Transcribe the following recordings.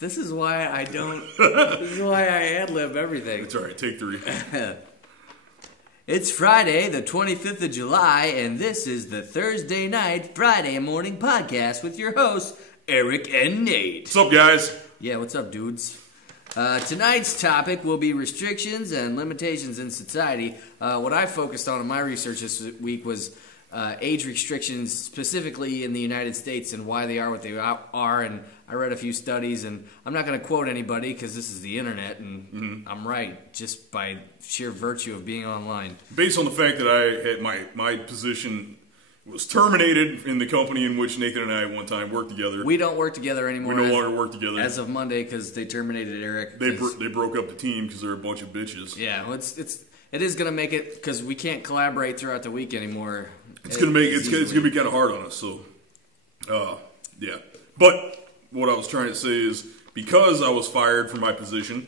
This is why I don't. This is why I ad-lib everything. It's all right. Take 3. It's Friday, the 25th of July, and this is the Thursday night, Friday morning podcast with your hosts, Eric and Nate. What's up, guys? Yeah, what's up, dudes? Tonight's topic will be restrictions and limitations in society. What I focused on in my research this week was age restrictions, specifically in the United States, and why they are what they are. And I read a few studies, and I'm not going to quote anybody because this is the internet, and I'm right just by sheer virtue of being online. Based on the fact that I had my position was terminated in the company in which Nathan and I at one time worked together. We don't work together anymore. We no longer work together as of Monday because they terminated Eric. They broke up the team because they're a bunch of bitches. Yeah, well, it is going to make it because we can't collaborate throughout the week anymore. It's gonna be kind of hard on us. So, yeah. But what I was trying to say is because I was fired from my position,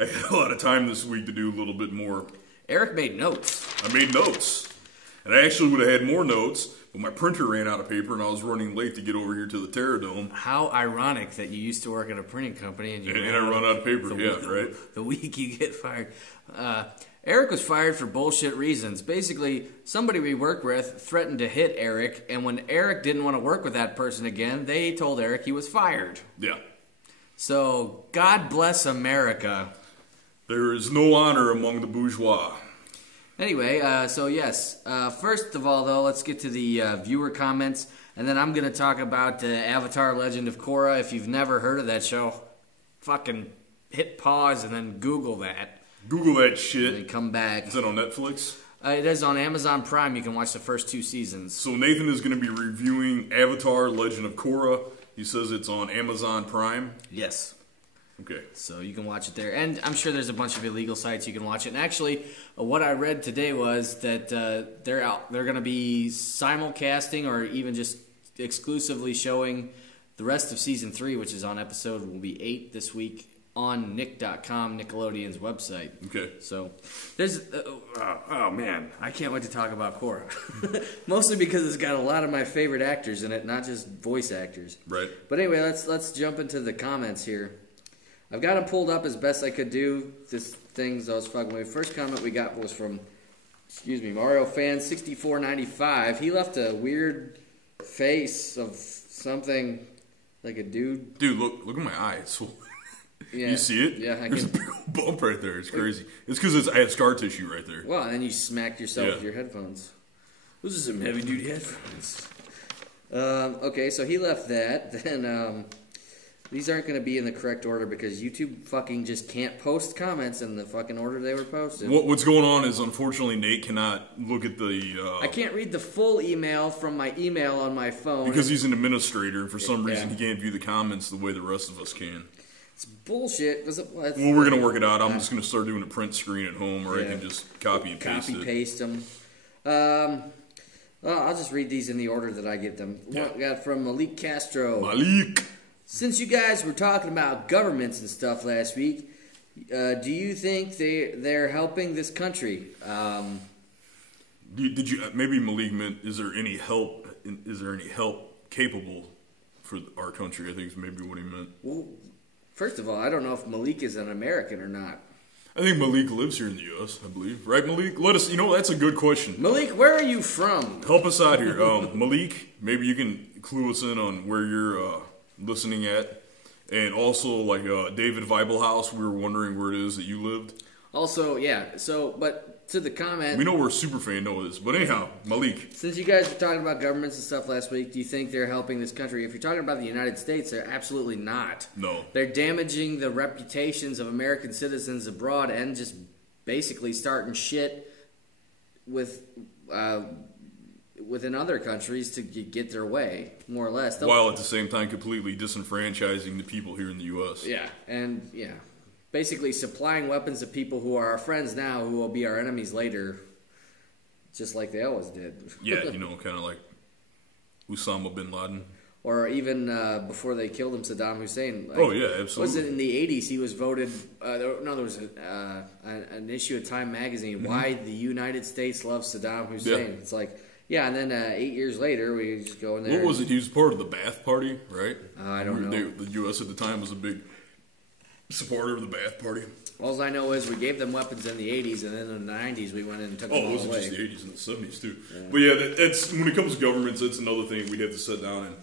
I had a lot of time this week to do a little bit more. Eric made notes. I made notes. And I actually would have had more notes, but my printer ran out of paper, and I was running late to get over here to the Terradome. How ironic that you used to work at a printing company and I run out of paper. Right. The week you get fired. Eric was fired for bullshit reasons. Basically, somebody we work with threatened to hit Eric, and when Eric didn't want to work with that person again, they told Eric he was fired. Yeah. So, God bless America. There is no honor among the bourgeois. Anyway, so yes. First of all, though, let's get to the viewer comments, and then I'm going to talk about Avatar: Legend of Korra. If you've never heard of that show, fucking hit pause and then Google that. Google that shit. And then come back. Is that on Netflix? It is on Amazon Prime. You can watch the first 2 seasons. So Nathan is going to be reviewing Avatar: Legend of Korra. He says it's on Amazon Prime. Yes. Okay. So you can watch it there. And I'm sure there's a bunch of illegal sites you can watch it. And actually, what I read today was that they're going to be simulcasting or even just exclusively showing the rest of Season 3, which is on episode will be 8 this week on Nick.com, Nickelodeon's website. Okay. So there's... oh, man. I can't wait to talk about Korra. Mostly because it's got a lot of my favorite actors in it, not just voice actors. Right. But anyway, let's jump into the comments here. I've got them pulled up as best I could do. This things I was fucking with. First comment we got was from, Mario Fan 6495. He left a weird face of something like a dude. Dude, look at my eye. It's so... Yeah. You see it? Yeah, There's a big old bump right there. It's crazy. It's because I have scar tissue right there. Well, and then you smacked yourself with your headphones. Those are some heavy-duty headphones. Okay, so he left that. Then these aren't going to be in the correct order because YouTube fucking just can't post comments in the fucking order they were posted. What's going on is, unfortunately, Nate cannot look at the... I can't read the full email from my email on my phone. Because he's an administrator, and for some reason he can't view the comments the way the rest of us can. It's bullshit. Well, we're going to work it out. I'm just going to start doing a print screen at home, or I can just copy and paste them. Well, I'll just read these in the order that I get them. Yeah. We got from Malik Castro. Malik! Since you guys were talking about governments and stuff last week, do you think they're helping this country? Did you maybe Malik meant? Is there any help? Is there any help capable for our country? I think is maybe what he meant. Well, first of all, I don't know if Malik is an American or not. I think Malik lives here in the U.S., I believe. Right, Malik? Let us... that's a good question. Malik, where are you from? Help us out here. Malik, maybe you can clue us in on where you're listening at. And also, like, David Weibelhaus, we were wondering where it is that you lived. Also, yeah, so, but to the comment... We know where Superfan Noah is, but anyhow, Malik. Since you guys were talking about governments and stuff last week, do you think they're helping this country? If you're talking about the United States, they're absolutely not. No. They're damaging the reputations of American citizens abroad and just basically starting shit with... within other countries to get their way, more or less. While at the same time completely disenfranchising the people here in the U.S. Yeah, and basically supplying weapons to people who are our friends now who will be our enemies later, just like they always did. Yeah, kind of like Osama bin Laden. Or even before they killed him, Saddam Hussein. Oh, yeah, absolutely. Was it in the 80s he was voted... there was an issue of Time magazine, Why the United States Loves Saddam Hussein. Yeah. It's like... Yeah, and then 8 years later, we just go in there. What was it? He was part of the Ba'ath Party, right? I don't know. The U.S. at the time was a big Supporter of the bath party. All I know is we gave them weapons in the 80s, and then in the 90s we went in and took them all away. Oh, it wasn't just the 80s and the 70s, too. Yeah. But yeah, that's when it comes to governments, that's another thing we have to sit down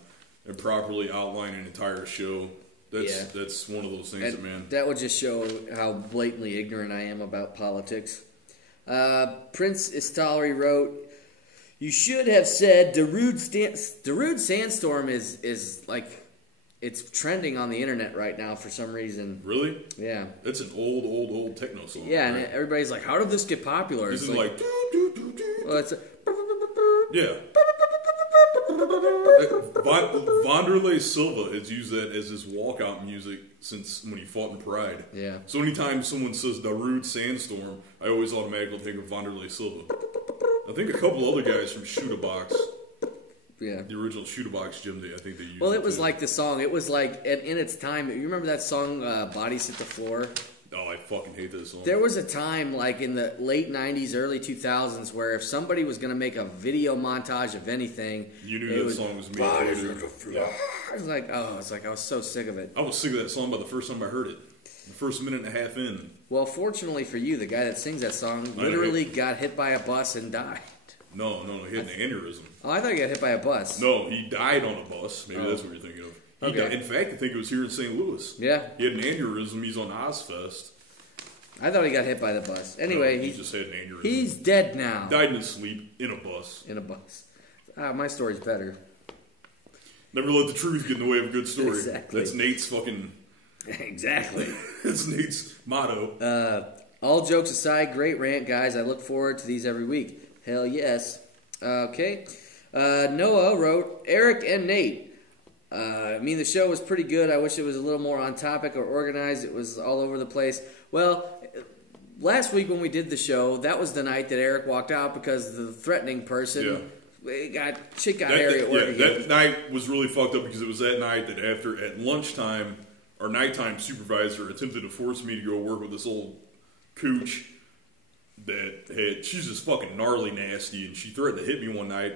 and properly outline an entire show. That's one of those things, man. That would just show how blatantly ignorant I am about politics. Prince Istari wrote, "You should have said Darude Sandstorm is like, it's trending on the internet right now for some reason." Really? Yeah. It's an old techno song. Yeah, right? And everybody's like, how did this get popular? It's like well, it's yeah. Vanderlei Silva has used that as his walkout music since when he fought in Pride. Yeah. So anytime someone says Darude Sandstorm, I always automatically think of Vanderlei Silva. I think a couple other guys from Shoot a Box. Yeah. The original Shoot a Box gym, I think they used. Well, it was like the song. It was like in its time. You remember that song, "Bodies Hit the Floor"? Oh, I fucking hate that song. There was a time, like in the late '90s, early 2000s, where if somebody was going to make a video montage of anything, you knew that song was made. Bodies Hit the Floor. I was like, I was so sick of it. I was sick of that song by the first time I heard it. The first minute and a half in. Well, fortunately for you, the guy that sings that song literally got hit by a bus and died. No, he had an aneurysm. Oh, I thought he got hit by a bus. No, he died on a bus. Maybe that's what you're thinking of. Okay. In fact, I think it was here in St. Louis. Yeah. He had an aneurysm. He's on Ozfest. I thought he got hit by the bus. Anyway, he just had an aneurysm. He's dead now. Died in his sleep in a bus. In a bus. My story's better. Never let the truth get in the way of a good story. Exactly. That's Nate's fucking... Exactly. That's Nate's motto. All jokes aside, great rant, guys. I look forward to these every week. Hell yes. Okay. Noah wrote, "Eric and Nate. The show was pretty good. I wish it was a little more on topic or organized. It was all over the place." Well, last week when we did the show, that was the night that Eric walked out because the threatening person got hairy at work again. That night was really fucked up because it was that night that at lunchtime, our nighttime supervisor attempted to force me to go work with this old cooch she's just fucking gnarly nasty, and she threatened to hit me one night,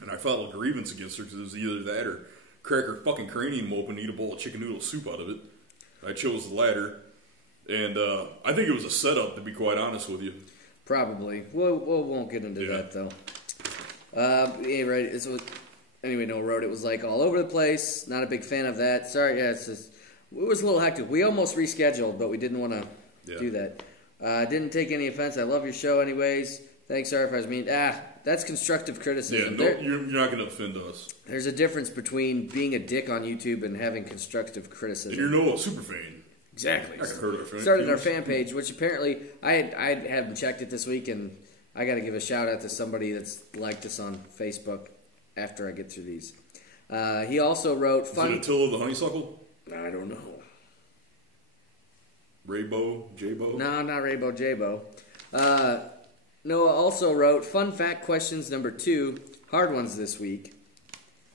and I filed a grievance against her because it was either that or crack her fucking cranium open and eat a bowl of chicken noodle soup out of it. I chose the latter, and I think it was a setup, to be quite honest with you. Probably. We won't get into that, though. Anyway, Noah wrote, "It was like all over the place. Not a big fan of that. Sorry, it was a little hectic. We almost rescheduled, but we didn't want to do that. Didn't take any offense. I love your show anyways. Thanks, sorry if I was mean." That's constructive criticism. Yeah, you're not going to offend us. There's a difference between being a dick on YouTube and having constructive criticism. And you're Noah Superfan. Exactly. I heard our fan Started our fan page, which apparently I haven't checked it this week, and I got to give a shout out to somebody that's liked us on Facebook after I get through these. He also wrote, Is it Attila the Honeysuckle? I don't know. Raybo? J-Bo? No, not Raybo, J-Bo. Noah also wrote, "Fun fact questions number 2, hard ones this week.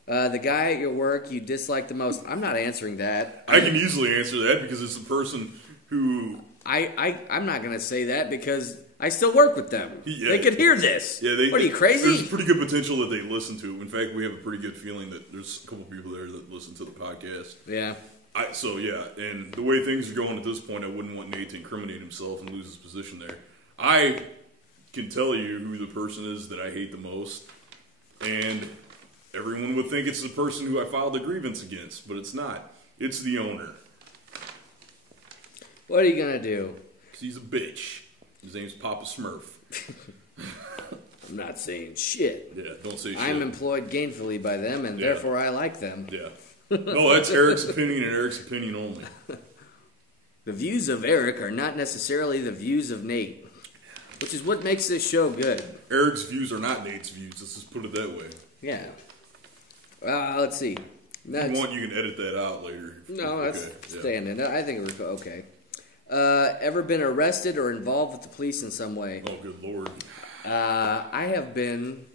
The guy at your work you dislike the most." I'm not answering that. I can easily answer that because it's the person who... I'm not going to say that because I still work with them. Yeah. They could hear this. Yeah, what are you, crazy? There's pretty good potential that they listen to. In fact, we have a pretty good feeling that there's a couple people there that listen to the podcast. Yeah. And the way things are going at this point, I wouldn't want Nate to incriminate himself and lose his position there. I can tell you who the person is that I hate the most, and everyone would think it's the person who I filed a grievance against, but it's not. It's the owner. What are you going to do? 'Cause he's a bitch. His name's Papa Smurf. I'm not saying shit. Yeah, don't say shit. I'm employed gainfully by them, and therefore I like them. Yeah. No, that's Eric's opinion and Eric's opinion only. The views of Eric are not necessarily the views of Nate, which is what makes this show good. Eric's views are not Nate's views. Let's just put it that way. Yeah. Let's see. If you want, you can edit that out later. No, that's staying in. I think it was okay. Ever been arrested or involved with the police in some way? Oh, good Lord. I have been,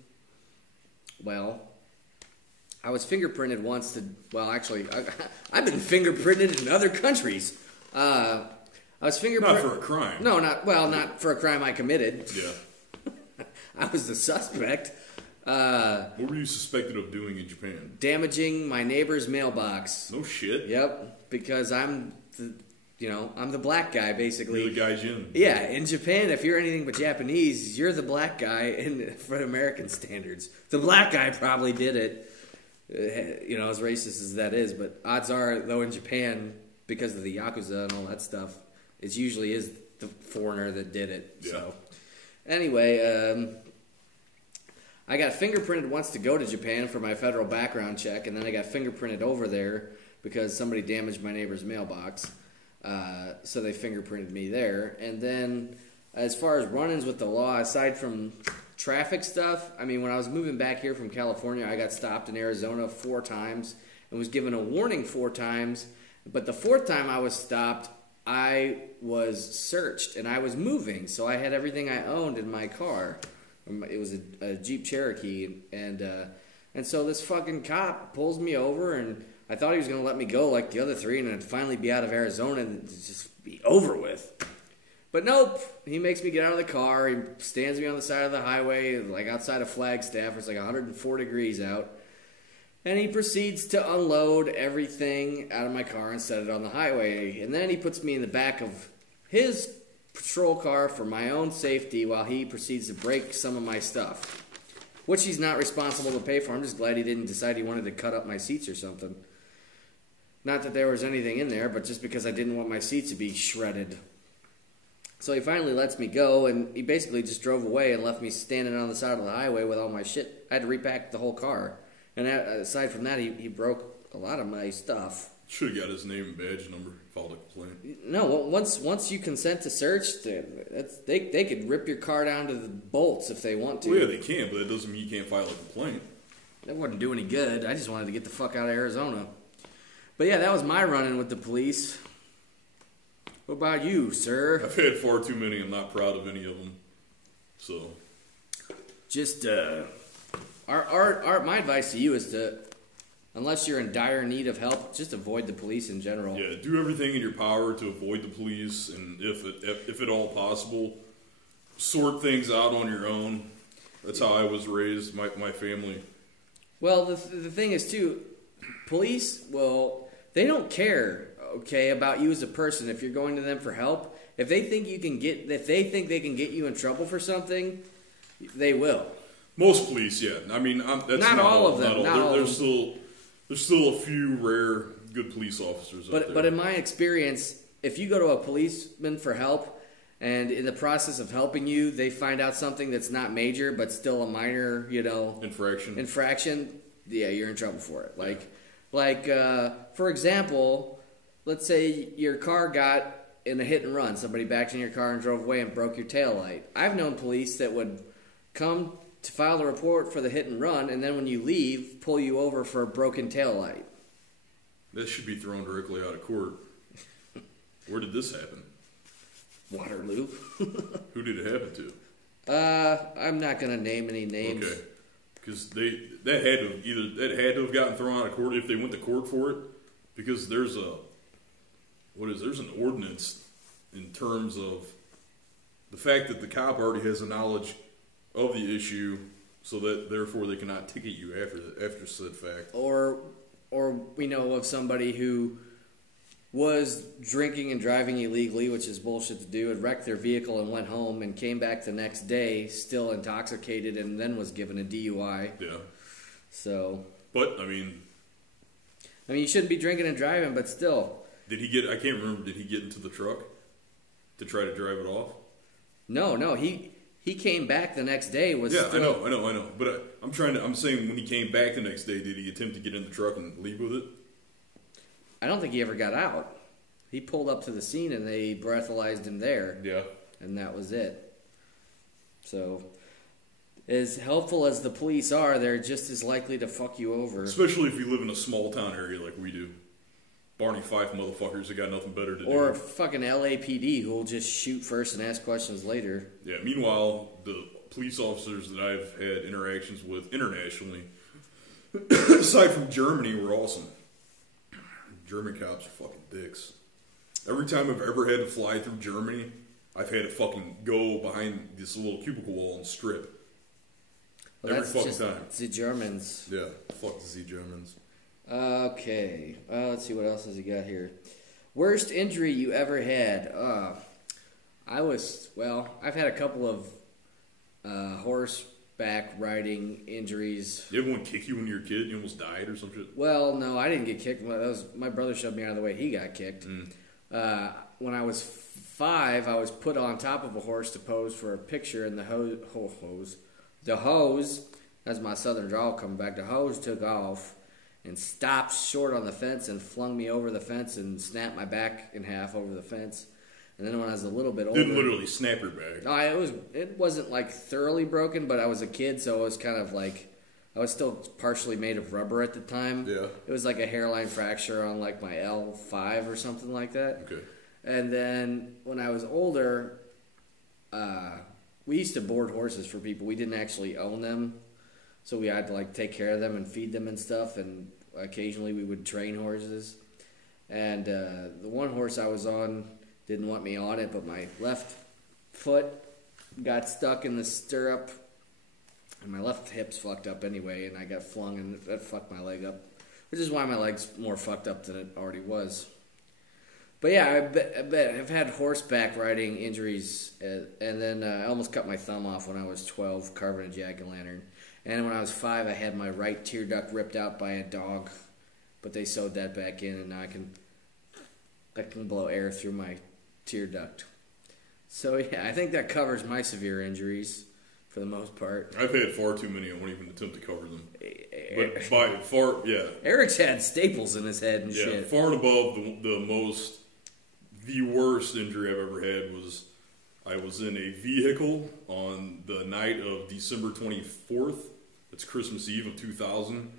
I was fingerprinted once I've been fingerprinted in other countries. I was fingerprinted. Not for a crime. No, not for a crime I committed. Yeah. I was the suspect. What were you suspected of doing in Japan? Damaging my neighbor's mailbox. No shit. Yep, because I'm I'm the black guy, basically. You're the gaijin. Yeah, in Japan, if you're anything but Japanese, you're the black guy for American standards. The black guy probably did it, as racist as that is. But odds are, though, in Japan, because of the Yakuza and all that stuff, it usually is the foreigner that did it. Yeah. So, anyway, I got fingerprinted once to go to Japan for my federal background check, and then I got fingerprinted over there because somebody damaged my neighbor's mailbox. So they fingerprinted me there. And then as far as run-ins with the law, aside from traffic stuff, I mean, when I was moving back here from California, I got stopped in Arizona 4 times and was given a warning 4 times. But the 4th time I was stopped, I was searched and I was moving. So I had everything I owned in my car. It was a Jeep Cherokee. And so this fucking cop pulls me over, and I thought he was going to let me go like the other 3 and I'd finally be out of Arizona and just be over with. But nope. He makes me get out of the car. He stands me on the side of the highway, like outside of Flagstaff. It's like 104 degrees out. And he proceeds to unload everything out of my car and set it on the highway. And then he puts me in the back of his patrol car for my own safety while he proceeds to break some of my stuff, which he's not responsible to pay for. I'm just glad he didn't decide he wanted to cut up my seats or something. Not that there was anything in there, but just because I didn't want my seats to be shredded. So he finally lets me go, and he basically just drove away and left me standing on the side of the highway with all my shit. I had to repack the whole car. And aside from that, he broke a lot of my stuff. Should have got his name and badge number, filed a complaint. No, once you consent to search, they could rip your car down to the bolts if they want to. Well, yeah, they can, but that doesn't mean you can't file a complaint. That wouldn't do any good. I just wanted to get the fuck out of Arizona. But yeah, that was my run-in with the police. What about you, sir? I've had far too many. I'm not proud of any of them. So, just my advice to you is to, unless you're in dire need of help, just avoid the police in general. Yeah, do everything in your power to avoid the police, and if at all possible, sort things out on your own. That's how I was raised, my family. Well, the thing is, too, police, well, they don't care, okay, about you as a person if you're going to them for help. If they think they can get you in trouble for something, they will. Most police, yeah. I mean, that's not all of them. There's still a few rare good police officers out there. But in my experience, if you go to a policeman for help, and in the process of helping you, they find out something that's not major but still a minor, infraction, yeah, you're in trouble for it. Like for example, let's say your car got in a hit and run. Somebody backed in your car and drove away and broke your taillight. I've known police that would come to file the report for the hit and run, and then when you leave, pull you over for a broken taillight. That should be thrown directly out of court. Where did this happen? Waterloo. Who did it happen to? I'm not going to name any names. Okay. Because that had to have gotten thrown out of court if they went to court for it. Because there's an ordinance in terms of the fact that the cop already has a knowledge of the issue, so that therefore they cannot ticket you after said fact. Or we know of somebody who was drinking and driving illegally, which is bullshit to do, had wrecked their vehicle and went home and came back the next day still intoxicated and then was given a DUI. Yeah. So. But, I mean, you shouldn't be drinking and driving, but still. I can't remember, did he get into the truck to try to drive it off? No, he came back the next day. I know. But I'm saying when he came back the next day, did he attempt to get in the truck and leave with it? I don't think he ever got out. He pulled up to the scene and they breathalyzed him there. Yeah. And that was it. So, as helpful as the police are, they're just as likely to fuck you over. Especially if you live in a small town area like we do. Barney Fife motherfuckers that got nothing better to do. Or fucking LAPD who will just shoot first and ask questions later. Yeah, meanwhile, the police officers that I've had interactions with internationally, aside from Germany, were awesome. German cops are fucking dicks. Every time I've ever had to fly through Germany, I've had to fucking go behind this little cubicle wall and strip. Well, every fucking time. The Germans. Yeah, fuck the Germans. Okay. Let's see, what else has he got here? Worst injury you ever had? I've had a couple of horseback riding injuries. You ever want to kick you when you were a kid? You almost died or some shit? Well, no, I didn't get kicked. My brother shoved me out of the way. He got kicked. When I was 5, I was put on top of a horse to pose for a picture, and the hose, that's my southern drawl coming back, the hose took off and stopped short on the fence and flung me over the fence and snapped my back in half over the fence. And then when I was a little bit older... Didn't literally snap your back. No, it wasn't like thoroughly broken, but I was a kid, so it was kind of like... I was still partially made of rubber at the time. Yeah. It was like a hairline fracture on like my L5 or something like that. Okay. And then when I was older, we used to board horses for people. We didn't actually own them, so we had to like take care of them and feed them and stuff. And occasionally we would train horses. And the one horse I was on didn't want me on it, but my left foot got stuck in the stirrup, and my left hip's fucked up anyway, and I got flung, and that fucked my leg up, which is why my leg's more fucked up than it already was. But yeah, I bet I've had horseback riding injuries, and then I almost cut my thumb off when I was 12 carving a jack-o'-lantern. And when I was 5, I had my right tear duct ripped out by a dog, but they sewed that back in, and now I can blow air through my tear duct. So yeah, I think that covers my severe injuries for the most part. I've had far too many. I won't even attempt to cover them. But by far, yeah. Eric's had staples in his head and yeah, shit. Far and above the worst injury I've ever had was I was in a vehicle on the night of December 24th. It's Christmas Eve of 2000.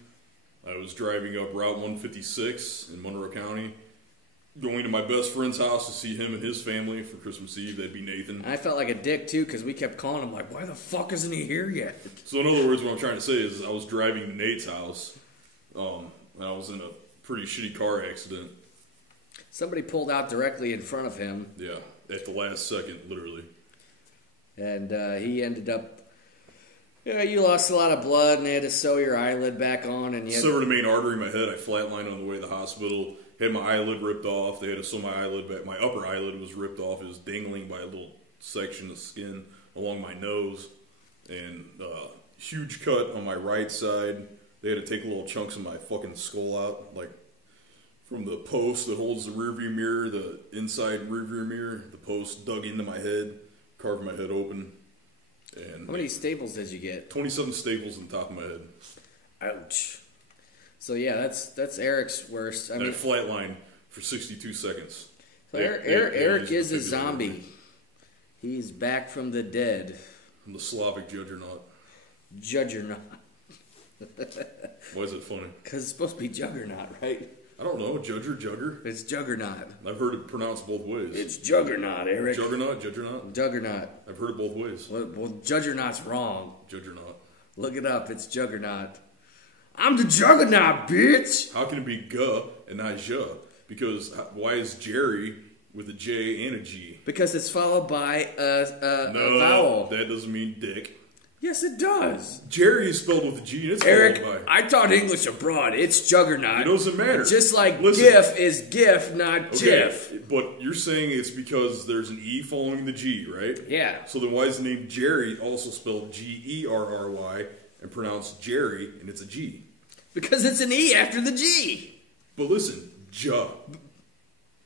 I was driving up Route 156 in Monroe County, going to my best friend's house to see him and his family for Christmas Eve. That'd be Nathan. I felt like a dick, too, because we kept calling him like, why the fuck isn't he here yet? So in other words, what I'm trying to say is I was driving to Nate's house, and I was in a pretty shitty car accident. Somebody pulled out directly in front of him. Yeah, at the last second, literally. And he ended up... Yeah, you lost a lot of blood, and they had to sew your eyelid back on. And severed the main artery in my head. I flatlined on the way to the hospital. Had my eyelid ripped off. They had to sew my eyelid back. My upper eyelid was ripped off. It was dangling by a little section of skin along my nose. And huge cut on my right side. They had to take little chunks of my fucking skull out, like from the post that holds the rearview mirror, the inside rearview mirror. The post dug into my head, carved my head open. And how many staples did you get? 27 staples on top of my head. Ouch. So yeah, that's Eric's worst. I mean, flatlined for 62 seconds. So Eric is a zombie. He's back from the dead. I'm the Slavic juggernaut. Juggernaut. Why is it funny? Because it's supposed to be juggernaut, right? I don't know. Jugger? It's juggernaut. I've heard it pronounced both ways. It's juggernaut, Eric. Juggernaut? Juggernaut. I've heard it both ways. Well, juggernaut's wrong. Juggernaut. Look it up. It's juggernaut. I'm the juggernaut, bitch! How can it be G and not J? Because why is Jerry with a J and a G? Because it's followed by a vowel. That doesn't mean dick. Yes, it does. Jerry is spelled with a G, and it's Eric, followed by. I taught English abroad. It's juggernaut. It doesn't matter. Just like GIF is GIF, not GIF. But you're saying it's because there's an E following the G, right? Yeah. So then why is the name Jerry also spelled Gerry and pronounced Jerry, and it's a G? Because it's an E after the G. But listen,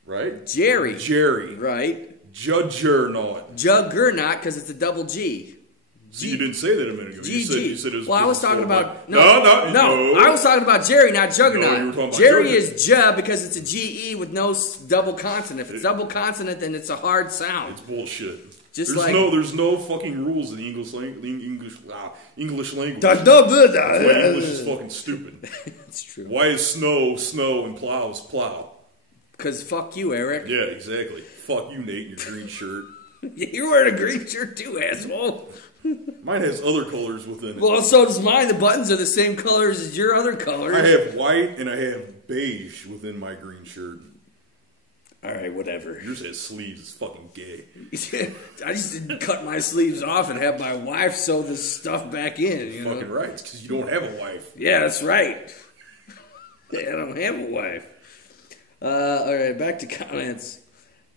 right? Jerry. Right. Juggernaut. Juggernaut, because it's a double G. So you didn't say that a minute ago. You said it was. Well, I was talking about no. I was talking about Jerry, not Juggernaut. No, you were talking about Jerry is J because it's a GE with no double consonant. If it's double consonant, then it's a hard sound. It's bullshit. There's no fucking rules in the English language. English English is fucking stupid. It's true. Why is snow and plow is plow? Because fuck you, Eric. Yeah, exactly. Fuck you, Nate, in your green shirt. You're wearing a green shirt too, asshole. Mine has other colors within it. Well, so does mine. The buttons are the same colors as your other colors. I have white and I have beige within my green shirt. All right, whatever. Yours has sleeves. It's fucking gay. I just didn't cut my sleeves off and have my wife sew this stuff back in. You know? Fucking right. It's because you don't have a wife. Yeah, that's right. I don't have a wife. All right, back to comments.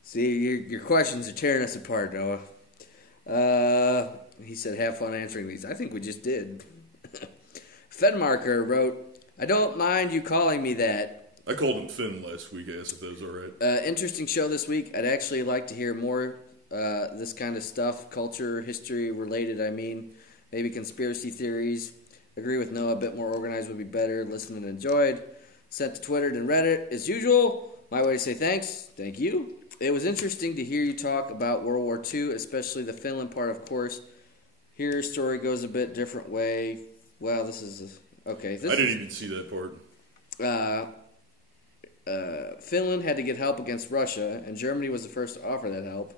See, your questions are tearing us apart, Noah. He said, have fun answering these. I think we just did. Fedmarker wrote, I don't mind you calling me that. I called him Finn last week. I asked if that was all right. Interesting show this week. I'd actually like to hear more this kind of stuff, culture, history related, I mean. Maybe conspiracy theories. Agree with Noah, a bit more organized would be better. Listened and enjoyed. Sent to Twitter and Reddit as usual. My way to say thanks. Thank you. It was interesting to hear you talk about World War II, especially the Finland part, of course. Here, your story goes a bit different way. Well, this is... okay. I didn't even see that part. Finland had to get help against Russia, and Germany was the first to offer that help.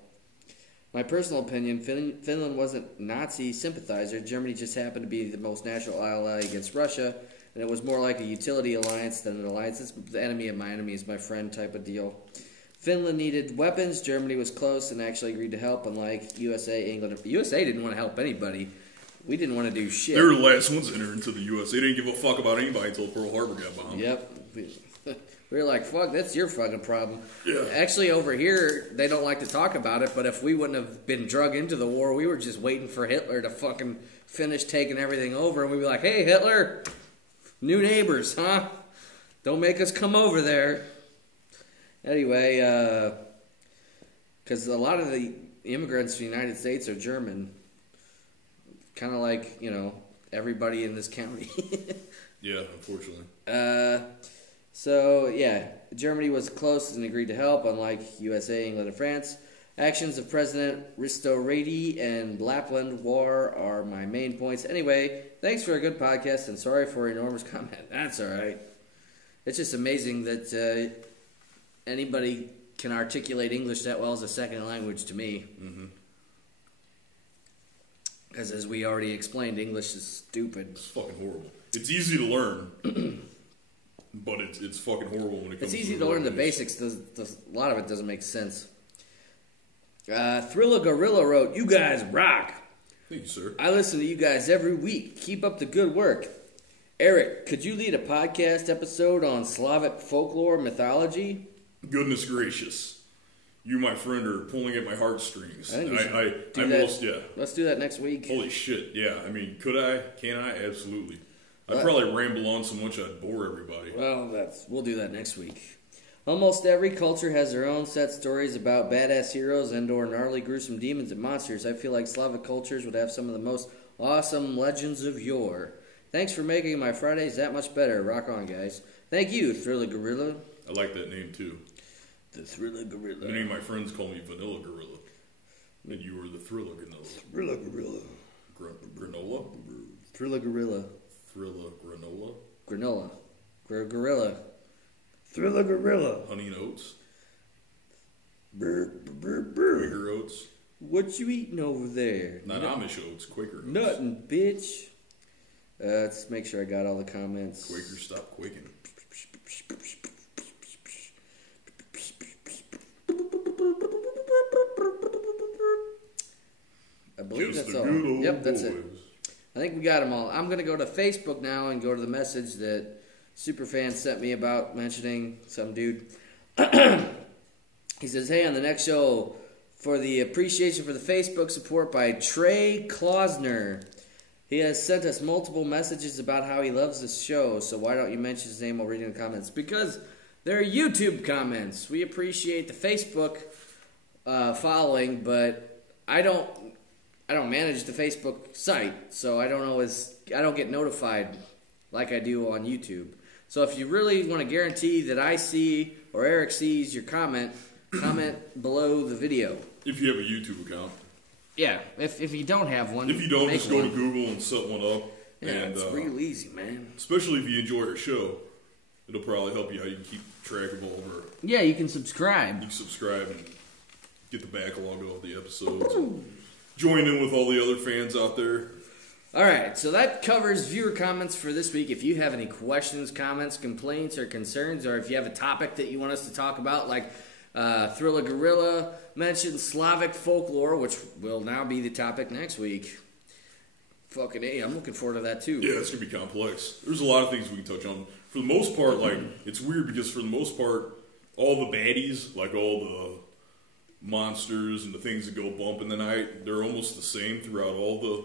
My personal opinion, Finland wasn't Nazi sympathizer. Germany just happened to be the most natural ally against Russia, and it was more like a utility alliance than an alliance. It's the enemy of my enemy is my friend type of deal. Finland needed weapons. Germany was close and actually agreed to help, unlike USA, England. USA didn't want to help anybody. We didn't want to do shit. They were the last ones to enter into the U.S. They didn't give a fuck about anybody until Pearl Harbor got bombed. Yep. We were like, fuck, that's your fucking problem. Yeah. Actually, over here, they don't like to talk about it, but if we wouldn't have been drug into the war, we were just waiting for Hitler to fucking finish taking everything over, and we'd be like, hey, Hitler, new neighbors, huh? Don't make us come over there. Anyway, because a lot of the immigrants to the United States are German. Kind of like, you know, everybody in this county. Yeah, unfortunately. So, yeah, Germany was close and agreed to help, unlike USA, England, and France. Actions of President Risto Radi and Lapland War are my main points. Anyway, thanks for a good podcast, and sorry for an enormous comment. That's all right. It's just amazing that anybody can articulate English that well as a second language to me. Because as we already explained, English is stupid. It's fucking horrible. It's easy to learn. But it's fucking horrible when it comes to It's easy to learn the basics. A lot of it doesn't make sense. Thriller Gorilla wrote, you guys rock. Thank you, sir. I listen to you guys every week. Keep up the good work. Eric, could you lead a podcast episode on Slavic folklore mythology? Goodness gracious. You, my friend, are pulling at my heartstrings. I think yeah. Let's do that next week. Holy shit, yeah. I mean, could I? Can I? Absolutely. I'd probably ramble on so much I'd bore everybody. Well, we'll do that next week. Almost every culture has their own set stories about badass heroes and or gnarly, gruesome demons and monsters. I feel like Slavic cultures would have some of the most awesome legends of yore. Thanks for making my Fridays that much better. Rock on, guys. Thank you, Thriller Gorilla. I like that name, too. The Thriller Gorilla. Many of my friends call me Vanilla Gorilla. And you were the Thriller Gorilla. Thriller Gorilla. Granola? Thriller Gorilla. Thriller Granola? Granola. Gorilla. Thriller Gorilla. Honey and Oats? Quaker Oats? What you eating over there? Not Amish Oats, Quaker Oats. Nothing, bitch. Let's make sure I got all the comments. Quakers, stop quaking. I believe Just that's a all. good old Yep, that's boys. it. I think we got them all. I'm going to go to Facebook now and go to the message that Superfan sent me about mentioning some dude. He says, hey, on the next show, for the appreciation for the Facebook support by Trey Klausner. He has sent us multiple messages about how he loves this show, so why don't you mention his name while reading the comments? Because they're YouTube comments. We appreciate the Facebook following, but I don't manage the Facebook site, so I don't get notified like I do on YouTube. So if you really want to guarantee that I see or Eric sees your comment below the video. If you have a YouTube account. Yeah, if you don't have one. If you don't, just go to Google and set one up. Yeah, and, it's real easy, man. Especially if you enjoy our show. It'll probably help you how you can keep track of all of our... Yeah, you can subscribe. You can subscribe and get the backlog of all the episodes. Join in with all the other fans out there. All right, so that covers viewer comments for this week. If you have any questions, comments, complaints, or concerns, or if you have a topic that you want us to talk about, like Thriller Gorilla mentioned Slavic folklore, which will now be the topic next week. Fucking A, I'm looking forward to that too. Yeah, it's going to be complex. There's a lot of things we can touch on. For the most part, like, it's weird because for the most part, all the baddies, like all the monsters and the things that go bump in the night, they're almost the same throughout all the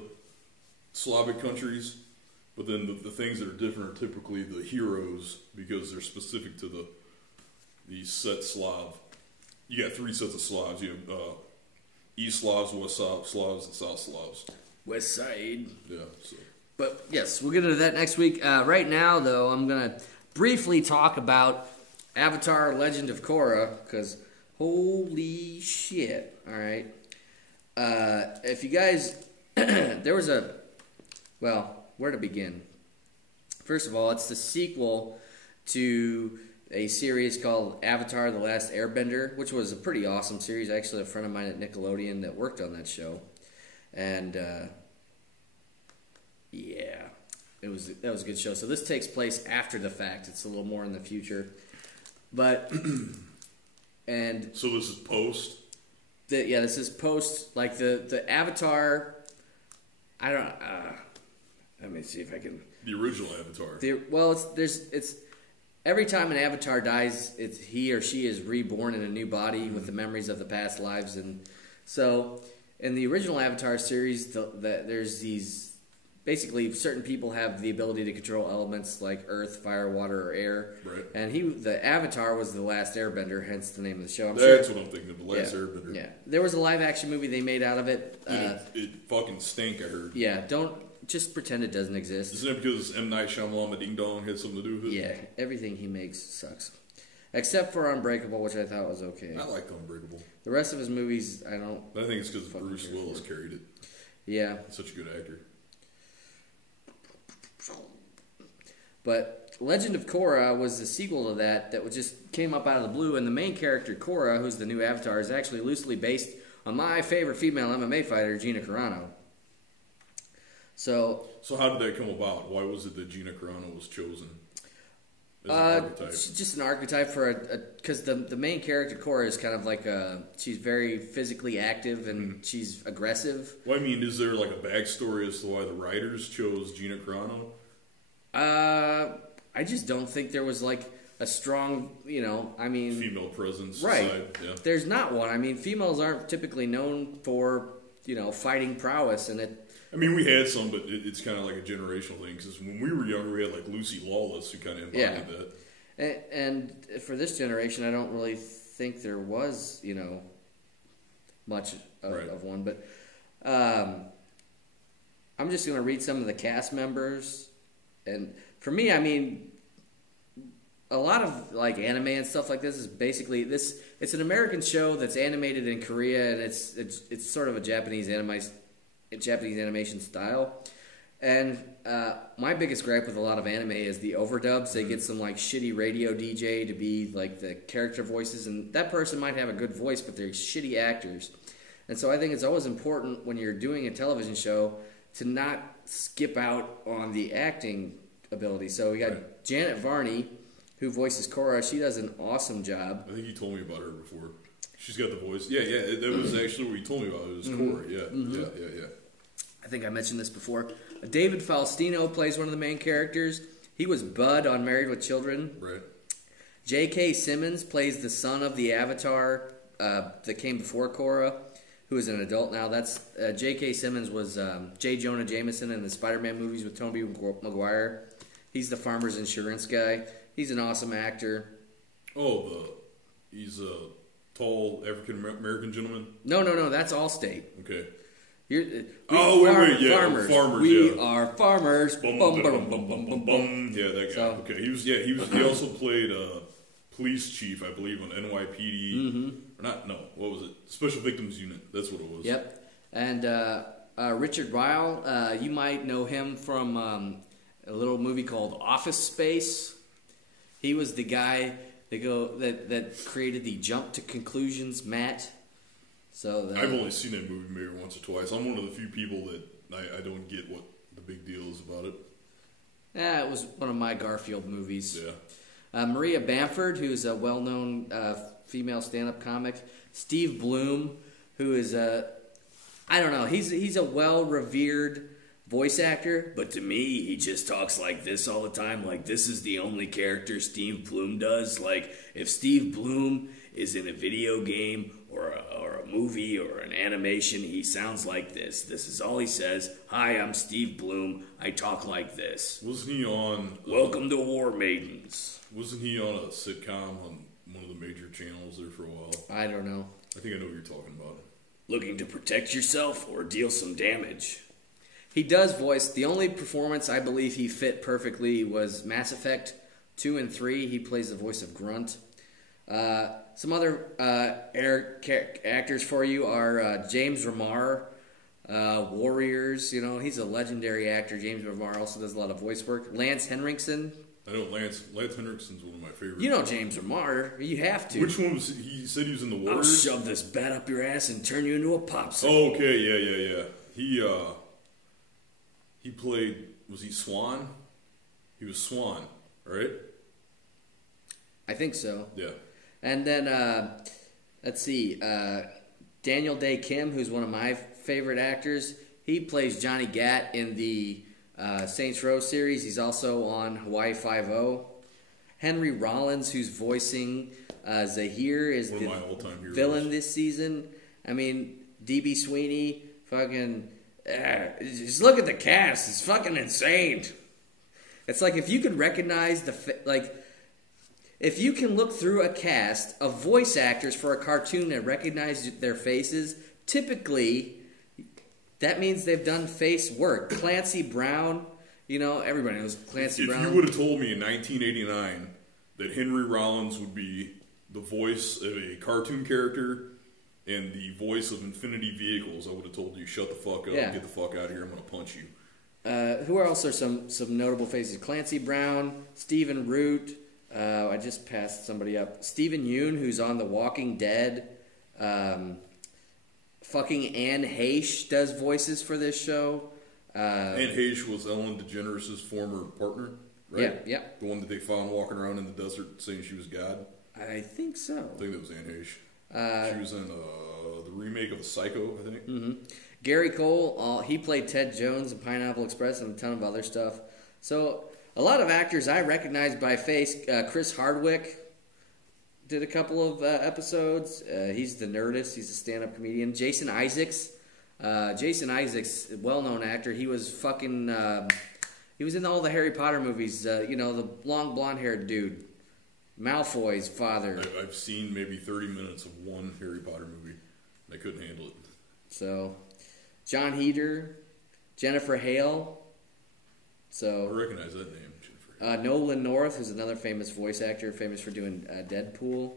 Slavic countries. But then the things that are different are typically the heroes, because they're specific to the set Slav. You got 3 sets of Slavs. You have East Slavs, West Slavs, and South Slavs. West Side. Yeah. So. But yes, we'll get into that next week. Right now, though, I'm going to briefly talk about Avatar Legend of Korra, because holy shit, all right? If you guys, there was where to begin? First of all, it's the sequel to a series called Avatar The Last Airbender, which was a pretty awesome series. Actually, a friend of mine at Nickelodeon that worked on that show. And, yeah, that was a good show. So this takes place after the fact. It's a little more in the future. But, and... So this is post? This is post, like the Avatar, I don't, let me see if I can... The original Avatar. It's every time an Avatar dies, it's he or she is reborn in a new body with the memories of the past lives. And so, in the original Avatar series, there's these... Basically, certain people have the ability to control elements like earth, fire, water, or air. Right. And the Avatar was the last Airbender, hence the name of the show. That's what I'm thinking of, the last Airbender. Yeah. There was a live-action movie they made out of it. It fucking stank, I heard. Yeah, don't just pretend it doesn't exist. Isn't it because M. Night Shyamalan Ding Dong had something to do with it? Yeah, everything he makes sucks. Except for Unbreakable, which I thought was okay. I liked Unbreakable. The rest of his movies, I don't... I think it's because Bruce Willis carried it. Yeah. He's such a good actor. But Legend of Korra was the sequel to that just came up out of the blue, and the main character, Korra, who's the new Avatar, is actually loosely based on my favorite female MMA fighter, Gina Carano. So how did that come about? Why was it that Gina Carano was chosen as an archetype? Just an archetype for because the main character, Korra, is kind of like she's very physically active and she's aggressive. Well, I mean, is there like a backstory as to why the writers chose Gina Carano? I just don't think there was like a strong, female presence. Right. Side, yeah. There's not one. I mean, females aren't typically known for, fighting prowess, and it... I mean, we had some, but it's kind of like a generational thing, because when we were younger, we had like Lucy Lawless, who kind of embodied that. And for this generation, I don't really think there was, much of one, but I'm just going to read some of the cast members. And for me, I mean, a lot of like anime and stuff like this is basically it's an American show that's animated in Korea, and it's sort of a Japanese animation style. And my biggest gripe with a lot of anime is the overdubs. They get some like shitty radio DJ to be like the character voices, and that person might have a good voice, but they're shitty actors. And so I think it's always important when you're doing a television show to not skip out on the acting ability. So we got Janet Varney, who voices Korra. She does an awesome job. I think you told me about her before. She's got the voice. Yeah, that was actually what you told me about. It was Korra. Yeah. I think I mentioned this before. David Faustino plays one of the main characters. He was Bud on Married with Children. Right. J.K. Simmons plays the son of the Avatar that came before Korra, who is an adult now. That's J.K. Simmons was J. Jonah Jameson in the Spider-Man movies with Tobey Maguire. He's the farmer's insurance guy. He's an awesome actor. Oh, he's a tall African-American gentleman? No, that's Allstate. Okay. Farmers. Farmers. We are farmers. Bum, bum, bum, bum, bum, bum, bum. Yeah, that guy. So, okay, he also played police chief, I believe, on NYPD. Or not? No, what was it? Special Victims Unit. That's what it was. Yep. And Richard Ryle, you might know him from a little movie called Office Space. He was the guy that created the Jump to Conclusions mat. So I've only seen that movie maybe once or twice. I'm one of the few people that I don't get what the big deal is about it. Yeah, it was one of my Garfield movies. Yeah. Maria Bamford, who's a well-known female stand-up comic. Steve Bloom, who is I don't know, he's a well-revered voice actor, but to me, he just talks like this all the time. Like, this is the only character Steve Bloom does. Like, if Steve Bloom is in a video game or a movie or an animation, he sounds like this. This is all he says. Hi, I'm Steve Bloom. I talk like this. Wasn't he on... Welcome to War Maidens. Wasn't he on a sitcom on one of the major channels there for a while? I don't know. I think I know what you're talking about. Looking to protect yourself or deal some damage. He does voice. The only performance I believe he fit perfectly was Mass Effect 2 and 3. He plays the voice of Grunt. Some other actors for you are James Remar, Warriors. You know, he's a legendary actor. James Remar also does a lot of voice work. Lance Henriksen. I know Lance Henriksen's one of my favorites. You know James Remar. You have to. Which one was he? Said he was in the Warriors? I'll shove this bat up your ass and turn you into a popsicle. Oh, okay, yeah. He played, was he Swan? He was Swan, right? I think so. Yeah. And then, let's see, Daniel Day Kim, who's one of my favorite actors, he plays Johnny Gat in the Saints Row series. He's also on Hawaii Five-0. Henry Rollins, who's voicing Zahir, is one the of my all-time heroes. Villain this season. I mean, D.B. Sweeney, fucking... just look at the cast. It's fucking insane. It's like if you could recognize if you can look through a cast of voice actors for a cartoon and recognize their faces, typically that means they've done face work. Clancy Brown, you know, everybody knows Clancy Brown. If you would have told me in 1989 that Henry Rollins would be the voice of a cartoon character and the voice of Infinity Vehicles, I would have told you, shut the fuck up, get the fuck out of here, I'm going to punch you. Who else are some notable faces? Clancy Brown, Stephen Root. I just passed somebody up. Stephen Yeun, who's on The Walking Dead. Fucking Anne Heche does voices for this show. Anne Heche was Ellen DeGeneres' former partner, right? Yeah. The one that they found walking around in the desert saying she was God? I think so. I think that was Anne Heche. She was in the remake of Psycho, I think. Mm-hmm. Gary Cole, he played Ted Jones in Pineapple Express and a ton of other stuff. So, a lot of actors I recognize by face. Chris Hardwick did a couple of episodes. He's the Nerdist. He's a stand-up comedian. Jason Isaacs. A well-known actor. He was he was in all the Harry Potter movies. The long blonde-haired dude. Malfoy's father. I've seen maybe 30 minutes of one Harry Potter movie. I couldn't handle it. So, John Heder, Jennifer Hale. So I recognize that name, Jennifer. Nolan North, who's another famous voice actor, famous for doing Deadpool.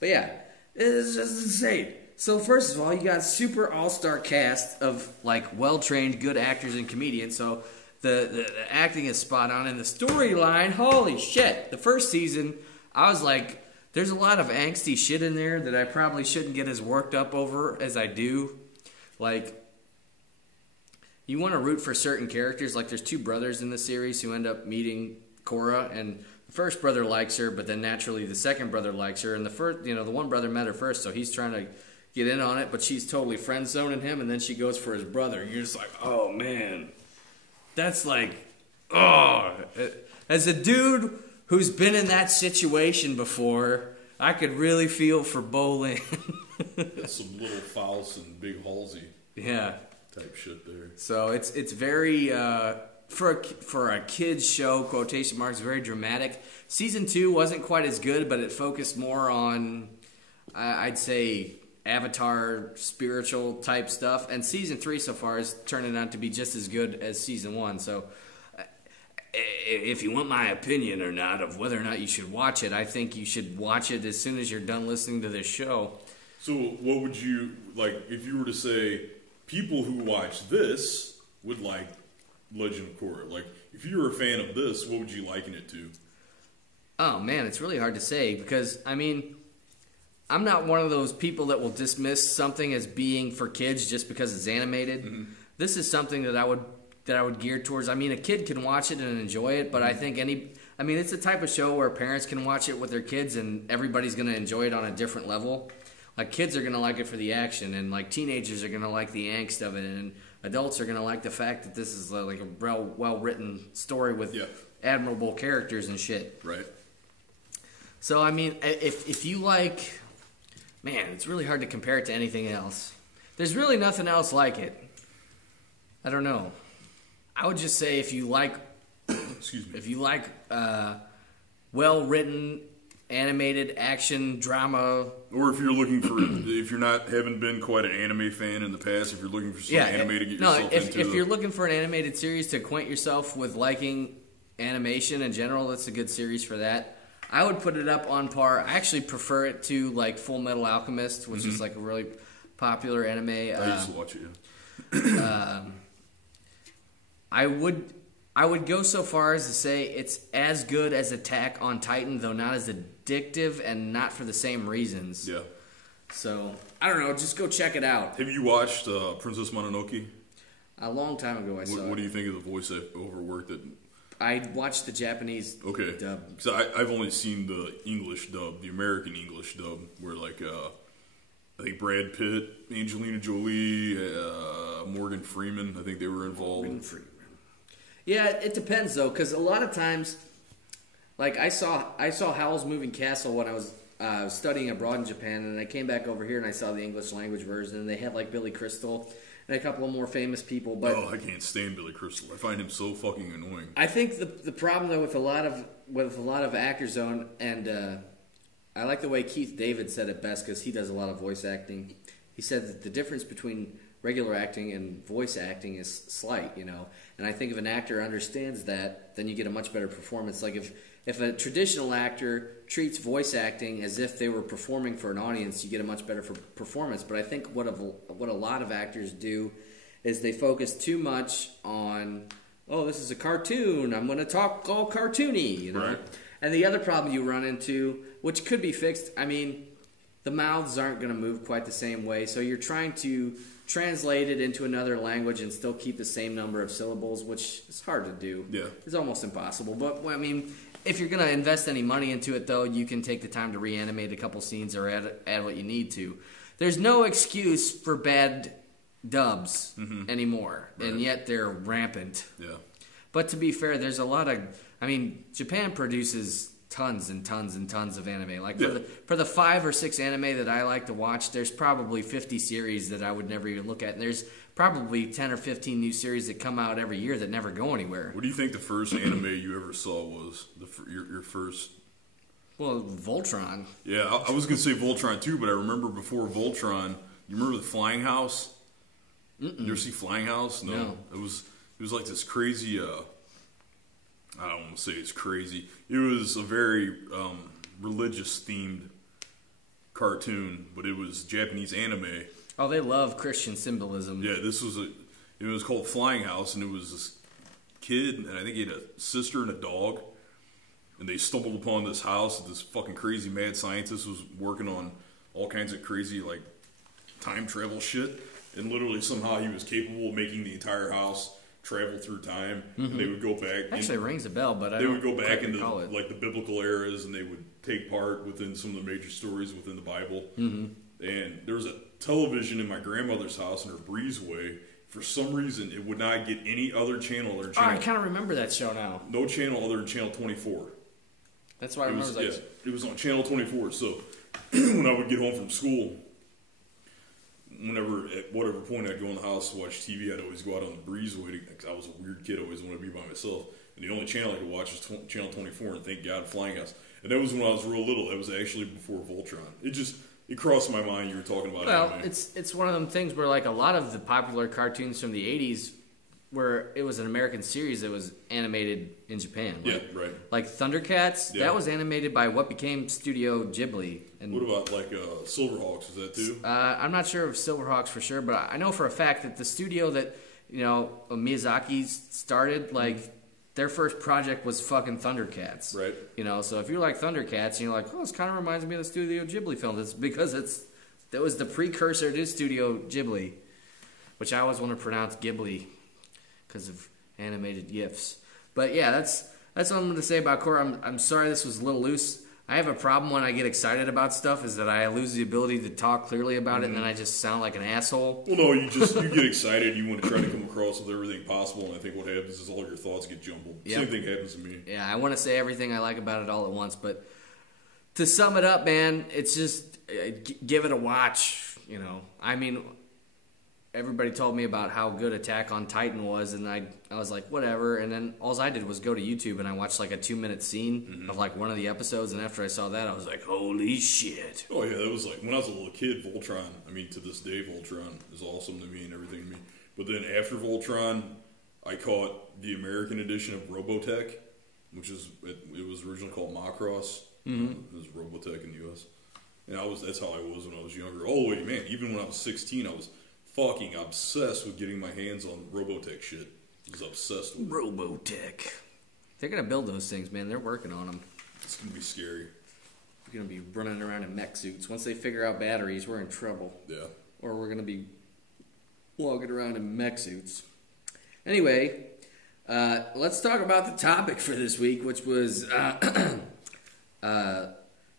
But yeah, it's just insane. So first of all, you got super all-star cast of like well-trained, good actors and comedians. So the acting is spot on, and the storyline, holy shit! The first season, I was like, there's a lot of angsty shit in there that I probably shouldn't get as worked up over as I do. Like, you want to root for certain characters. Like, there's two brothers in the series who end up meeting Korra, and the first brother likes her, but then naturally the second brother likes her, and the one brother met her first, so he's trying to get in on it, but she's totally friend-zoning him, and then she goes for his brother. And you're just like, oh, man. That's like, oh. As a dude who's been in that situation before, I could really feel for Bolin. That's some little Faust and Big Halsey. Yeah. Type shit there. So it's very for a kids show, quotation marks, very dramatic. Season 2 wasn't quite as good, but it focused more on I'd say Avatar spiritual type stuff, and season 3 so far is turning out to be just as good as season 1. So if you want my opinion or not of whether or not you should watch it, I think you should watch it as soon as you're done listening to this show. So what would you like if you were to say people who watch this would like Legend of Korra? Like, if you were a fan of this, what would you liken it to? Oh, man, it's really hard to say because, I mean, I'm not one of those people that will dismiss something as being for kids just because it's animated. Mm-hmm. This is something that I would gear towards. I mean, a kid can watch it and enjoy it, but I think it's the type of show where parents can watch it with their kids and everybody's going to enjoy it on a different level. Like, kids are going to like it for the action, and, like, teenagers are going to like the angst of it, and adults are gonna like the fact that this is like a well written story with admirable characters and shit. Right. So I mean, if you like, man, it's really hard to compare it to anything else. There's really nothing else like it. I don't know. I would just say if you like, excuse me, if you like well written animated action drama, or if you're looking for, if you're not haven't been quite an anime fan in the past, if you're looking for some anime to get yourself into. If you're looking for an animated series to acquaint yourself with liking animation in general, that's a good series for that. I would put it up on par. I actually prefer it to like Full Metal Alchemist, which is like a really popular anime. I used to watch it. I would go so far as to say it's as good as Attack on Titan, though not as addictive and not for the same reasons. Yeah. So, I don't know. Just go check it out. Have you watched Princess Mononoke? A long time ago I saw it. What do you think of the voice-over work that... I watched the Japanese dub. Because I've only seen the English dub, the American English dub, where like I think Brad Pitt, Angelina Jolie, Morgan Freeman, I think they were involved. Morgan Freeman. Yeah, it depends though, because a lot of times, like I saw Howl's Moving Castle when I was studying abroad in Japan, and I came back over here and I saw the English language version, and they had like Billy Crystal and a couple of more famous people. But I can't stand Billy Crystal. I find him so fucking annoying. I think the problem though with a lot of actors though, and I like the way Keith David said it best because he does a lot of voice acting. He said that the difference between regular acting and voice acting is slight, you know. And I think if an actor understands that, then you get a much better performance. Like if a traditional actor treats voice acting as if they were performing for an audience, you get a much better performance. But I think what a lot of actors do is they focus too much on, oh, this is a cartoon, I'm going to talk all cartoony, you know. Right. And the other problem you run into, which could be fixed, I mean, the mouths aren't going to move quite the same way, so you're trying to translate it into another language and still keep the same number of syllables, which is hard to do. Yeah. It's almost impossible. But, I mean, if you're going to invest any money into it, though, you can take the time to reanimate a couple scenes or add what you need to. There's no excuse for bad dubs anymore, and yet they're rampant. Yeah. But to be fair, there's a lot of... I mean, Japan produces tons and tons and tons of anime. Like for the 5 or 6 anime that I like to watch, there's probably 50 series that I would never even look at, and there's probably 10 or 15 new series that come out every year that never go anywhere. What do you think the first anime you ever saw was? Your first? Well, Voltron. Yeah, I was gonna say Voltron too, but I remember before Voltron. You remember the Flying House? You ever see Flying House? No. It was like this crazy. I don't want to say it's crazy. It was a very religious themed cartoon, but it was Japanese anime. Oh, they love Christian symbolism. Yeah, it was called Flying House, and it was this kid, and I think he had a sister and a dog, and they stumbled upon this house. This fucking crazy mad scientist was working on all kinds of crazy like time travel shit, and literally somehow he was capable of making the entire house travel through time, and they would go back. Actually, it rings a bell, but they would go back into like the biblical eras, and they would take part within some of the major stories within the Bible. And there was a television in my grandmother's house in her breezeway. For some reason, it would not get any other channel other than channel. I kind of remember that show now. No channel other than channel 24. That's why I remember. It was on channel 24. So when I would get home from school, whenever at whatever point I'd go in the house to watch TV, I'd always go out on the breezeway because I was a weird kid, always wanted to be by myself. And the only channel I could watch was channel 24, and thank God, Flying House. And that was when I was real little. That was actually before Voltron. It crossed my mind you were talking about Well, anime. it's one of them things where like a lot of the popular cartoons from the 80s where it was an American series that was animated in Japan. Yeah, right. Like Thundercats, that was animated by what became Studio Ghibli. And what about like Silverhawks? Is that too? I'm not sure of Silverhawks for sure, but I know for a fact that the studio that Miyazaki started, like their first project was fucking Thundercats. Right. So if you like Thundercats and you're like, oh, this kind of reminds me of the Studio Ghibli film, it's because that was the precursor to Studio Ghibli, which I always want to pronounce Ghibli because of animated GIFs. But yeah, that's what I'm going to say about Korra. I'm sorry this was a little loose. I have a problem when I get excited about stuff is that I lose the ability to talk clearly about it, and then I just sound like an asshole. Well, no, you get excited. You want to try to come across with everything possible, and I think what happens is all your thoughts get jumbled. Yep. Same thing happens to me. Yeah, I want to say everything I like about it all at once, but to sum it up, man, it's just give it a watch. You know, I mean, everybody told me about how good Attack on Titan was, and I was like, whatever. And then all I did was go to YouTube and I watched like a 2-minute scene of like one of the episodes. And after I saw that, I was like, holy shit! Oh yeah, that was like when I was a little kid. Voltron. I mean, to this day, Voltron is awesome to me and everything to me. But then after Voltron, I caught the American edition of Robotech, which is it was originally called Macross. It was Robotech in the U.S. And that's how I was when I was younger. Oh wait, man! Even when I was 16, I was fucking obsessed with getting my hands on Robotech shit. I was obsessed with Robotech. They're gonna build those things, man. They're working on them. It's gonna be scary. We're gonna be running around in mech suits. Once they figure out batteries, we're in trouble. Yeah. Or we're gonna be walking around in mech suits. Anyway, let's talk about the topic for this week, which was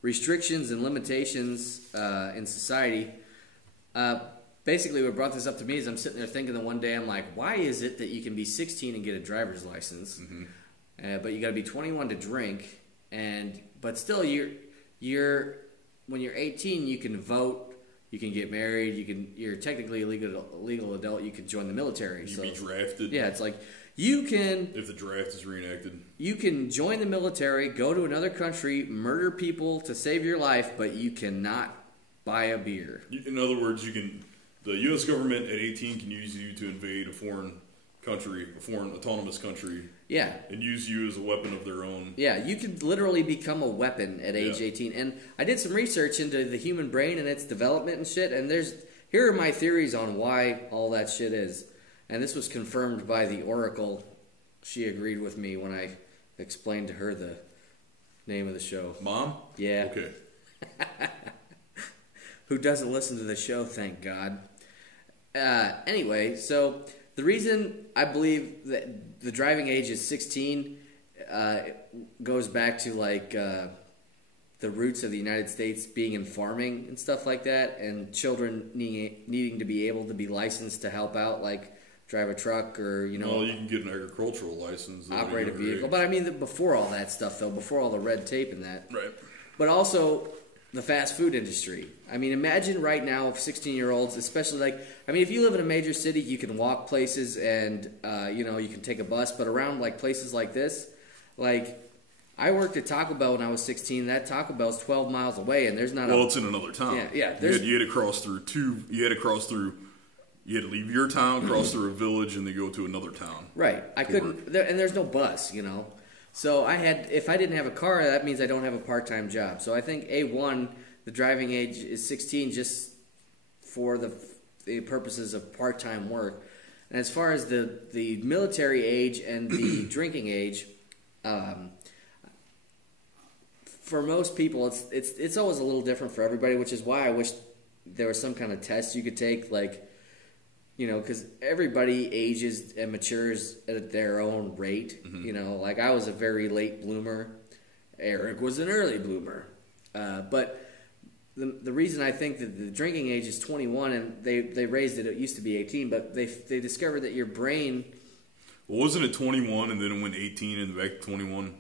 restrictions and limitations in society. Basically, what brought this up to me is I'm sitting there thinking that one day I'm like, why is it that you can be 16 and get a driver's license, but you got to be 21 to drink, but still when you're 18 you can vote, you can get married, you're technically a legal adult, you can join the military. You can be drafted. Yeah, it's like you can, if the draft is reenacted, you can join the military, go to another country, murder people to save your life, but you cannot buy a beer. In other words, the U.S. government at 18 can use you to invade a foreign country, a foreign autonomous country. Yeah. And use you as a weapon of their own. Yeah, you could literally become a weapon at age 18. And I did some research into the human brain and its development and shit, and here are my theories on why all that shit is. And this was confirmed by the Oracle. She agreed with me when I explained to her the name of the show. Mom? Yeah. Okay. Who doesn't listen to the show, thank God. Anyway, so the reason I believe that the driving age is 16 goes back to like the roots of the United States being in farming and stuff like that, and children needing to be able to be licensed to help out, like drive a truck or, Well, you can get an agricultural license. Operate a vehicle. But I mean, before all that stuff, though, before all the red tape and that. Right. But also the fast food industry. I mean, imagine right now 16-year-olds, especially if you live in a major city, you can walk places and, you can take a bus. But around, places like this, I worked at Taco Bell when I was 16. That Taco Bell's 12 miles away, and there's not it's in another town. Yeah. You had to cross through you had to leave your town, cross through a village, and then go to another town. Right. I couldn't, and there's no bus, So if I didn't have a car, that means I don't have a part-time job. So I think A1, the driving age is 16 just for the purposes of part-time work. And as far as the military age and the drinking age, for most people, it's always a little different for everybody, which is why I wish there was some kind of test you could take, because everybody ages and matures at their own rate. I was a very late bloomer. Eric was an early bloomer. But the reason I think that the drinking age is 21, and they raised it used to be 18, but they discovered that your brain... Well, wasn't it 21 and then it went 18 and back to 21?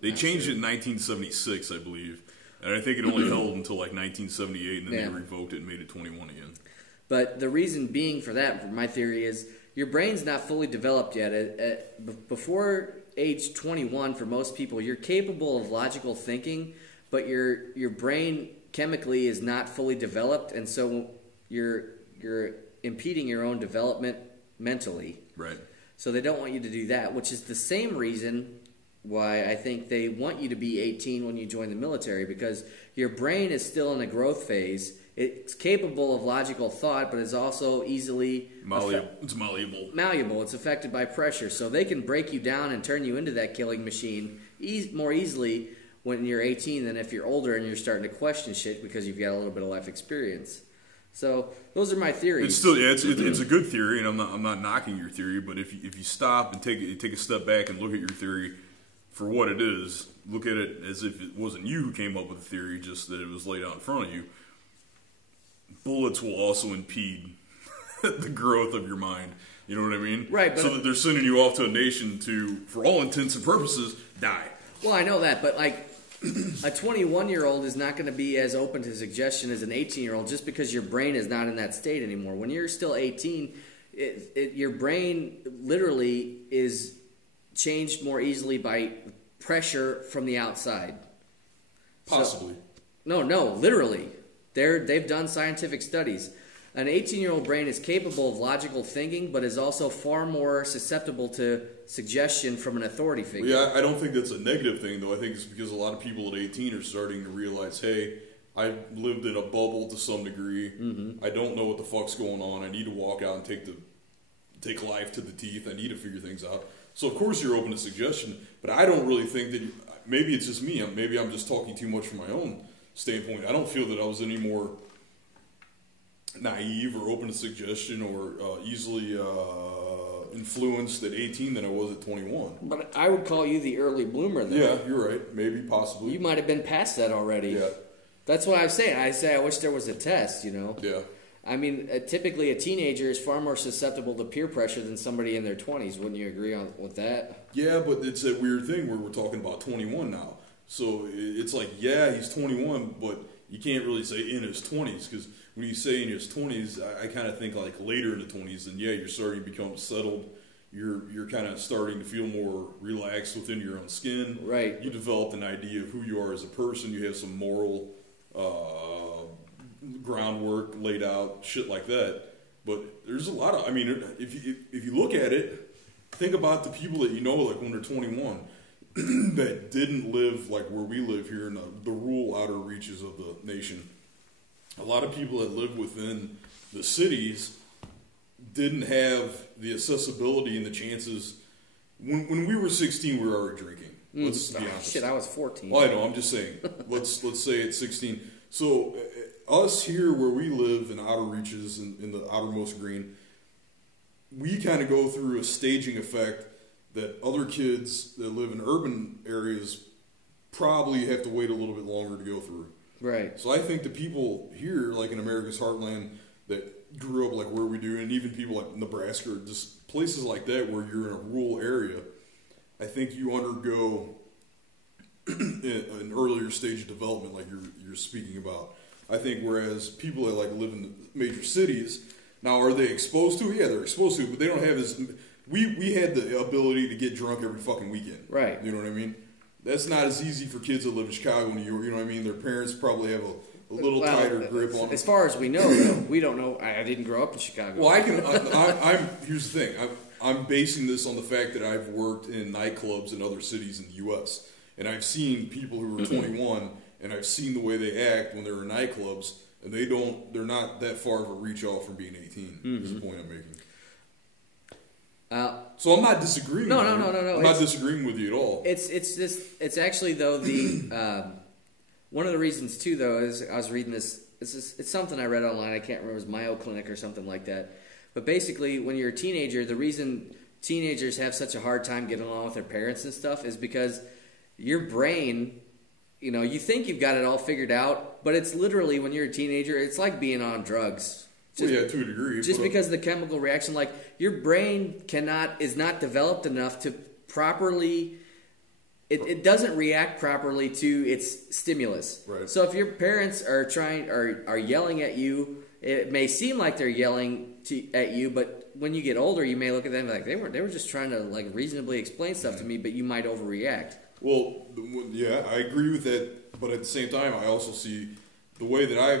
They changed it in 1976, I believe. And I think it only held until 1978, and then they revoked it and made it 21 again. But the reason being for that, my theory is, your brain's not fully developed yet. Before age 21, for most people, you're capable of logical thinking, but your brain chemically is not fully developed, and so you're impeding your own development mentally. Right. So they don't want you to do that, which is the same reason why I think they want you to be 18 when you join the military, because your brain is still in a growth phase. It's capable of logical thought, but is also easily... It's malleable. Malleable. It's affected by pressure. So they can break you down and turn you into that killing machine more easily when you're 18 than if you're older and you're starting to question shit because you've got a little bit of life experience. So those are my theories. It's still it's a good theory, and I'm not knocking your theory, but if you stop and take a step back and look at your theory for what it is. Look at it as if it wasn't you who came up with the theory, just that it was laid out in front of you. Bullets will also impede the growth of your mind. You know what I mean? Right. But so that they're sending you off to a nation to, for all intents and purposes, die. Well, I know that, but like a 21-year-old is not going to be as open to suggestion as an 18-year-old just because your brain is not in that state anymore. When you're still 18, your brain literally is changed more easily by pressure from the outside. Possibly. So, no, literally. They've done scientific studies. An 18-year-old brain is capable of logical thinking, but is also far more susceptible to suggestion from an authority figure. Yeah, I don't think that's a negative thing, though. I think it's because a lot of people at 18 are starting to realize, hey, I lived in a bubble to some degree. Mm-hmm. I don't know what the fuck's going on. I need to walk out and take life to the teeth. I need to figure things out. So, of course, you're open to suggestion, but I don't really think that maybe it's just me. Maybe I'm just talking too much from my own standpoint. I don't feel that I was any more naive or open to suggestion or easily influenced at 18 than I was at 21. But I would call you the early bloomer, though. Yeah, you're right. Maybe, possibly. You might have been past that already. Yeah. That's what I'm saying. I wish there was a test, you know? Yeah. I mean, typically a teenager is far more susceptible to peer pressure than somebody in their 20s. Wouldn't you agree with that? Yeah, but it's a weird thing where we're talking about 21 now. So it's like, yeah, he's 21, but you can't really say in his 20s, because when you say in his 20s, I kind of think like later in the 20s, and yeah, you're starting to become settled. You're kind of starting to feel more relaxed within your own skin. Right. You developed an idea of who you are as a person. You have some moral groundwork laid out, shit like that. But there's a lot of, I mean, if you look at it, think about the people that you know, like when they're 21, that didn't live like where we live here in the rural outer reaches of the nation. A lot of people that live within the cities didn't have the accessibility and the chances. When we were 16, we were already drinking. Let's be honest. Shit, I was 14. Well, I know. I'm just saying. let's say it's 16. So us here where we live in outer reaches in the outermost green, we kind of go through a staging effect that other kids that live in urban areas probably have to wait a little bit longer to go through. Right. So I think the people here, like in America's heartland, that grew up like where we do, and even people like Nebraska, or just places like that where you're in a rural area, I think you undergo an earlier stage of development, like you're speaking about. I think whereas people that like live in the major cities, now are they exposed to it? Yeah, they're exposed to it, but they don't have as we had the ability to get drunk every fucking weekend. Right. You know what I mean? That's not as easy for kids that live in Chicago, New York. You know what I mean? Their parents probably have a little tighter grip on it. As far as we know, though, we don't know. I didn't grow up in Chicago. Well, here's the thing. I'm basing this on the fact that I've worked in nightclubs in other cities in the U.S. And I've seen people who are 21, and I've seen the way they act when they're in nightclubs, and they're not that far of a reach off from being 18. Is the point I'm making. So I'm not disagreeing. No. I'm not disagreeing with you at all. It's actually though the one of the reasons too though is I was reading this. It's something I read online. I can't remember. It was Mayo Clinic or something like that. But basically, when you're a teenager, the reason teenagers have such a hard time getting along with their parents and stuff is because your brain, you know, you think you've got it all figured out, but it's literally when you're a teenager, it's like being on drugs. Just, well, yeah, to a degree. Just because of the chemical reaction, like your brain is not developed enough to properly. It doesn't react properly to its stimulus. Right. So if your parents are yelling at you, it may seem like they're yelling at you, but when you get older, you may look at them like they were just trying to like reasonably explain stuff to me, but you might overreact. Well, yeah, I agree with that, but at the same time, I also see the way that I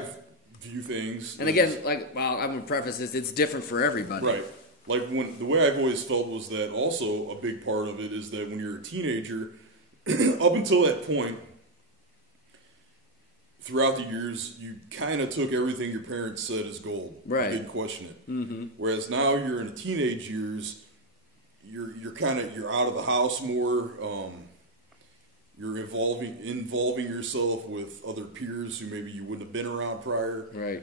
view things. And again, I'm gonna preface this: it's different for everybody. Right. Like the way I've always felt was that also a big part of it is that when you're a teenager, up until that point, throughout the years, you kind of took everything your parents said as gold. Right. You didn't question it. Mm-hmm. Whereas now you're in the teenage years, you're out of the house more. You're involving yourself with other peers who maybe you wouldn't have been around prior. Right.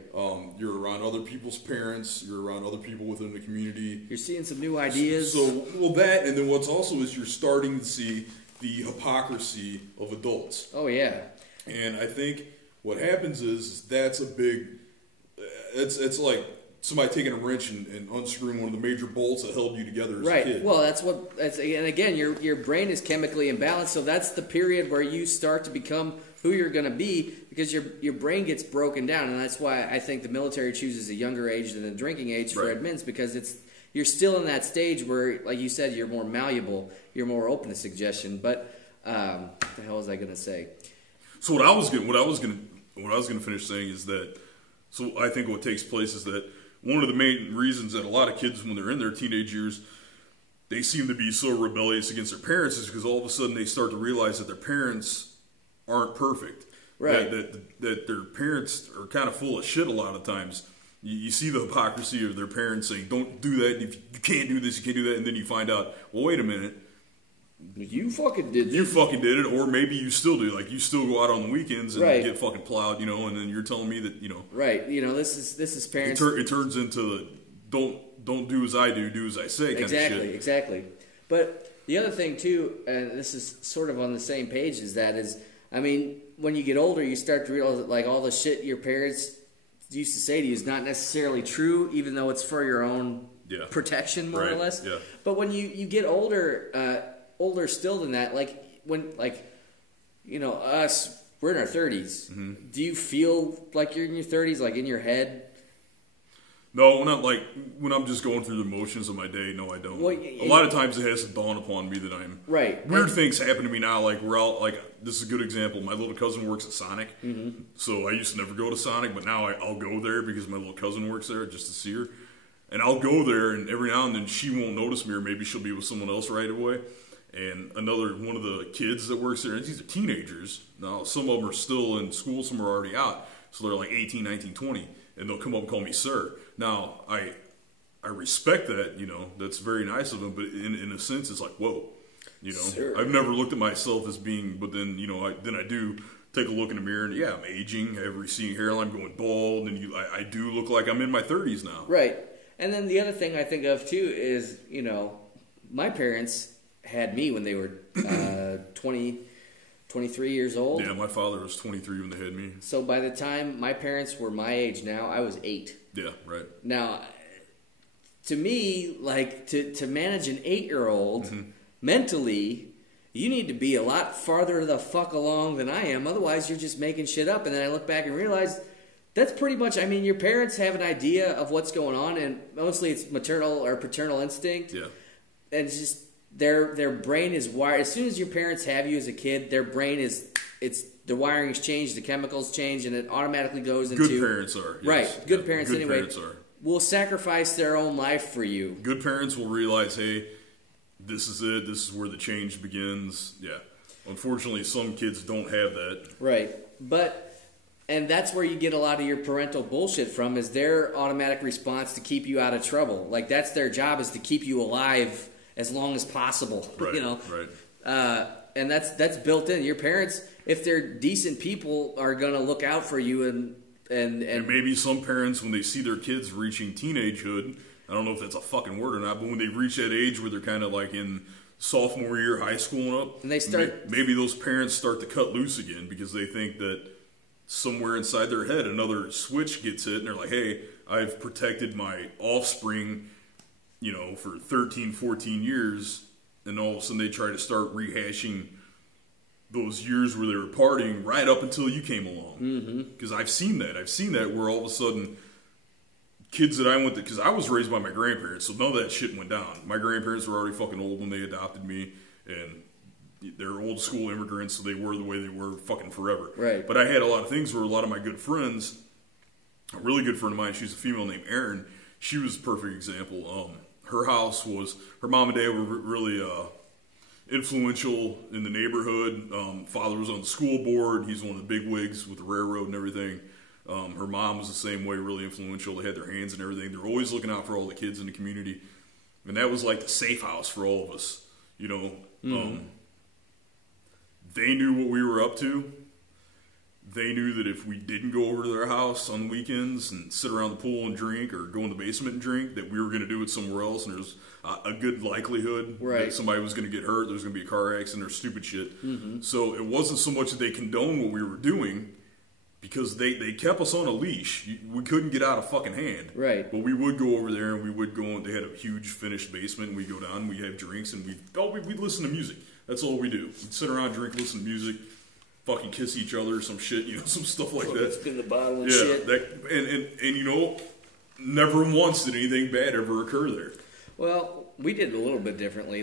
You're around other people's parents. You're around other people within the community. You're seeing some new ideas. So that, and then what's also is you're starting to see the hypocrisy of adults. Oh, yeah. And I think what happens is that's a big, it's like somebody taking a wrench and unscrewing one of the major bolts that held you together as a kid. Well, and again, your brain is chemically imbalanced, so that's the period where you start to become who you're going to be, because your brain gets broken down, and that's why I think the military chooses a younger age than the drinking age for admins, because you're still in that stage where, like you said, you're more malleable, you're more open to suggestion. But what the hell was I going to say? So what I was going to finish saying is that, so I think what takes place is that one of the main reasons that a lot of kids, when they're in their teenage years, they seem to be so rebellious against their parents is because all of a sudden they start to realize that their parents aren't perfect. Right. That their parents are kind of full of shit a lot of times. You see the hypocrisy of their parents saying, don't do that, if you can't do this, you can't do that, and then you find out, well, wait a minute. You fucking did this. You fucking did it, or maybe you still do. Like, you still go out on the weekends and get fucking plowed, and then you're telling me that, Right, this is parents. It turns into the, don't do as I do as I say kind of shit. Exactly. But the other thing, too, and this is sort of on the same page as that, is, I mean, when you get older, you start to realize that, like, all the shit your parents used to say to you is not necessarily true, even though it's for your own protection, more or less. Yeah. But when you get older, older still than that, us, we're in our 30s. Mm-hmm. Do you feel like you're in your 30s, like in your head? No, when I'm just going through the motions of my day, no, I don't. Well, a lot of times it has to dawn upon me that I'm... Right. Weird things happen to me now, like we're out, like, this is a good example. My little cousin works at Sonic, so I used to never go to Sonic, but now I'll go there because my little cousin works there just to see her. And I'll go there, and every now and then she won't notice me, or maybe she'll be with someone else right away. And one of the kids that works there, and these are teenagers. Now, some of them are still in school, some are already out. So they're like 18, 19, 20. And they'll come up and call me sir. Now, I respect that, that's very nice of them. But in a sense, it's like, whoa. Sir. I've never looked at myself as being, but then, I do take a look in the mirror. And, I'm aging. I have receding hairline, I'm going bald. And I do look like I'm in my 30s now. Right. And then the other thing I think of, too, is, my parents had me when they were 23 years old. Yeah, my father was 23 when they had me. So by the time my parents were my age now, I was 8. Yeah, right. Now, to me, like, to manage an 8-year-old mentally, you need to be a lot farther the fuck along than I am. Otherwise, you're just making shit up. And then I look back and realize that's pretty much, I mean, your parents have an idea of what's going on, and mostly it's maternal or paternal instinct. Yeah. And it's just... Their brain is wired. As soon as your parents have you as a kid, their brain the wiring's changed, the chemicals change, and it automatically goes into... Good parents are. Yes. Right. Good parents good anyway. Parents are. Will sacrifice their own life for you. Good parents will realize, hey, this is it. This is where the change begins. Yeah. Unfortunately, some kids don't have that. Right. And that's where you get a lot of your parental bullshit from, is their automatic response to keep you out of trouble. Like, that's their job, is to keep you alive as long as possible, right, Right. And that's built in. Your parents, if they're decent people, are gonna look out for you, and maybe some parents, when they see their kids reaching teenagehood, I don't know if that's a fucking word or not, but when they reach that age where they're kind of like in sophomore year high school and up, and they start, maybe those parents start to cut loose again because they think that somewhere inside their head another switch gets hit, and they're like, hey, I've protected my offspring, for 13, 14 years, and all of a sudden they try to start rehashing those years where they were partying right up until you came along. Because I've seen that where all of a sudden kids that I went to, because I was raised by my grandparents, so none of that shit went down. My grandparents were already fucking old when they adopted me, and they're old school immigrants, so they were the way they were fucking forever. Right. But I had a lot of things where a lot of my good friends, a really good friend of mine, she's a female named Erin, she was a perfect example. Her house was, her mom and dad were really influential in the neighborhood. Father was on the school board. He's one of the big wigs with the railroad and everything. Her mom was the same way, really influential. They had their hands in everything. They're always looking out for all the kids in the community. And that was like the safe house for all of us, They knew what we were up to. they knew that if we didn't go over to their house on weekends and sit around the pool and drink or go in the basement and drink, that we were going to do it somewhere else, and there's a good likelihood that somebody was going to get hurt, there's going to be a car accident or stupid shit. So it wasn't so much that they condoned what we were doing, because they kept us on a leash. We couldn't get out of fucking hand. Right. But we would go over there, and we would go, and they had a huge finished basement, and we'd go down, and we'd have drinks, and we'd listen to music. That's all we do. We'd sit around, drink, listen to music, fucking kiss each other, some shit, some stuff like that. Spin the bottle and shit. And never once did anything bad ever occur there. Well, we did it a little bit differently.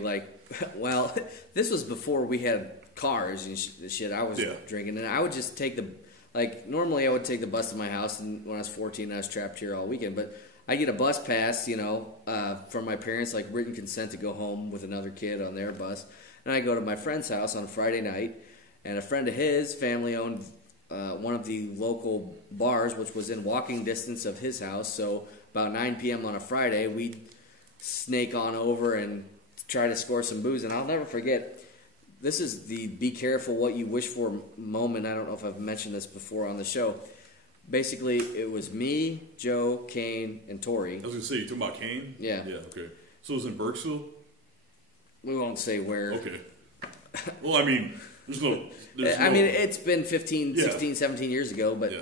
This was before we had cars and shit. I was drinking, and I would just take normally I would take the bus to my house, and when I was 14, I was trapped here all weekend. But I get a bus pass, from my parents, written consent to go home with another kid on their bus. And I go to my friend's house on Friday night, and a friend of his family owned one of the local bars, which was in walking distance of his house. So about 9 p.m. on a Friday, we'd snake on over and try to score some booze. And I'll never forget, this is the be careful what you wish for moment. I don't know if I've mentioned this before on the show. Basically, it was me, Joe, Kane, and Tori. I was going to say, you talking about Kane? Yeah. Yeah, okay. So it was in Burkesville? We won't say where. Okay. Well, I mean, it's been 15, 16, 17 years ago, but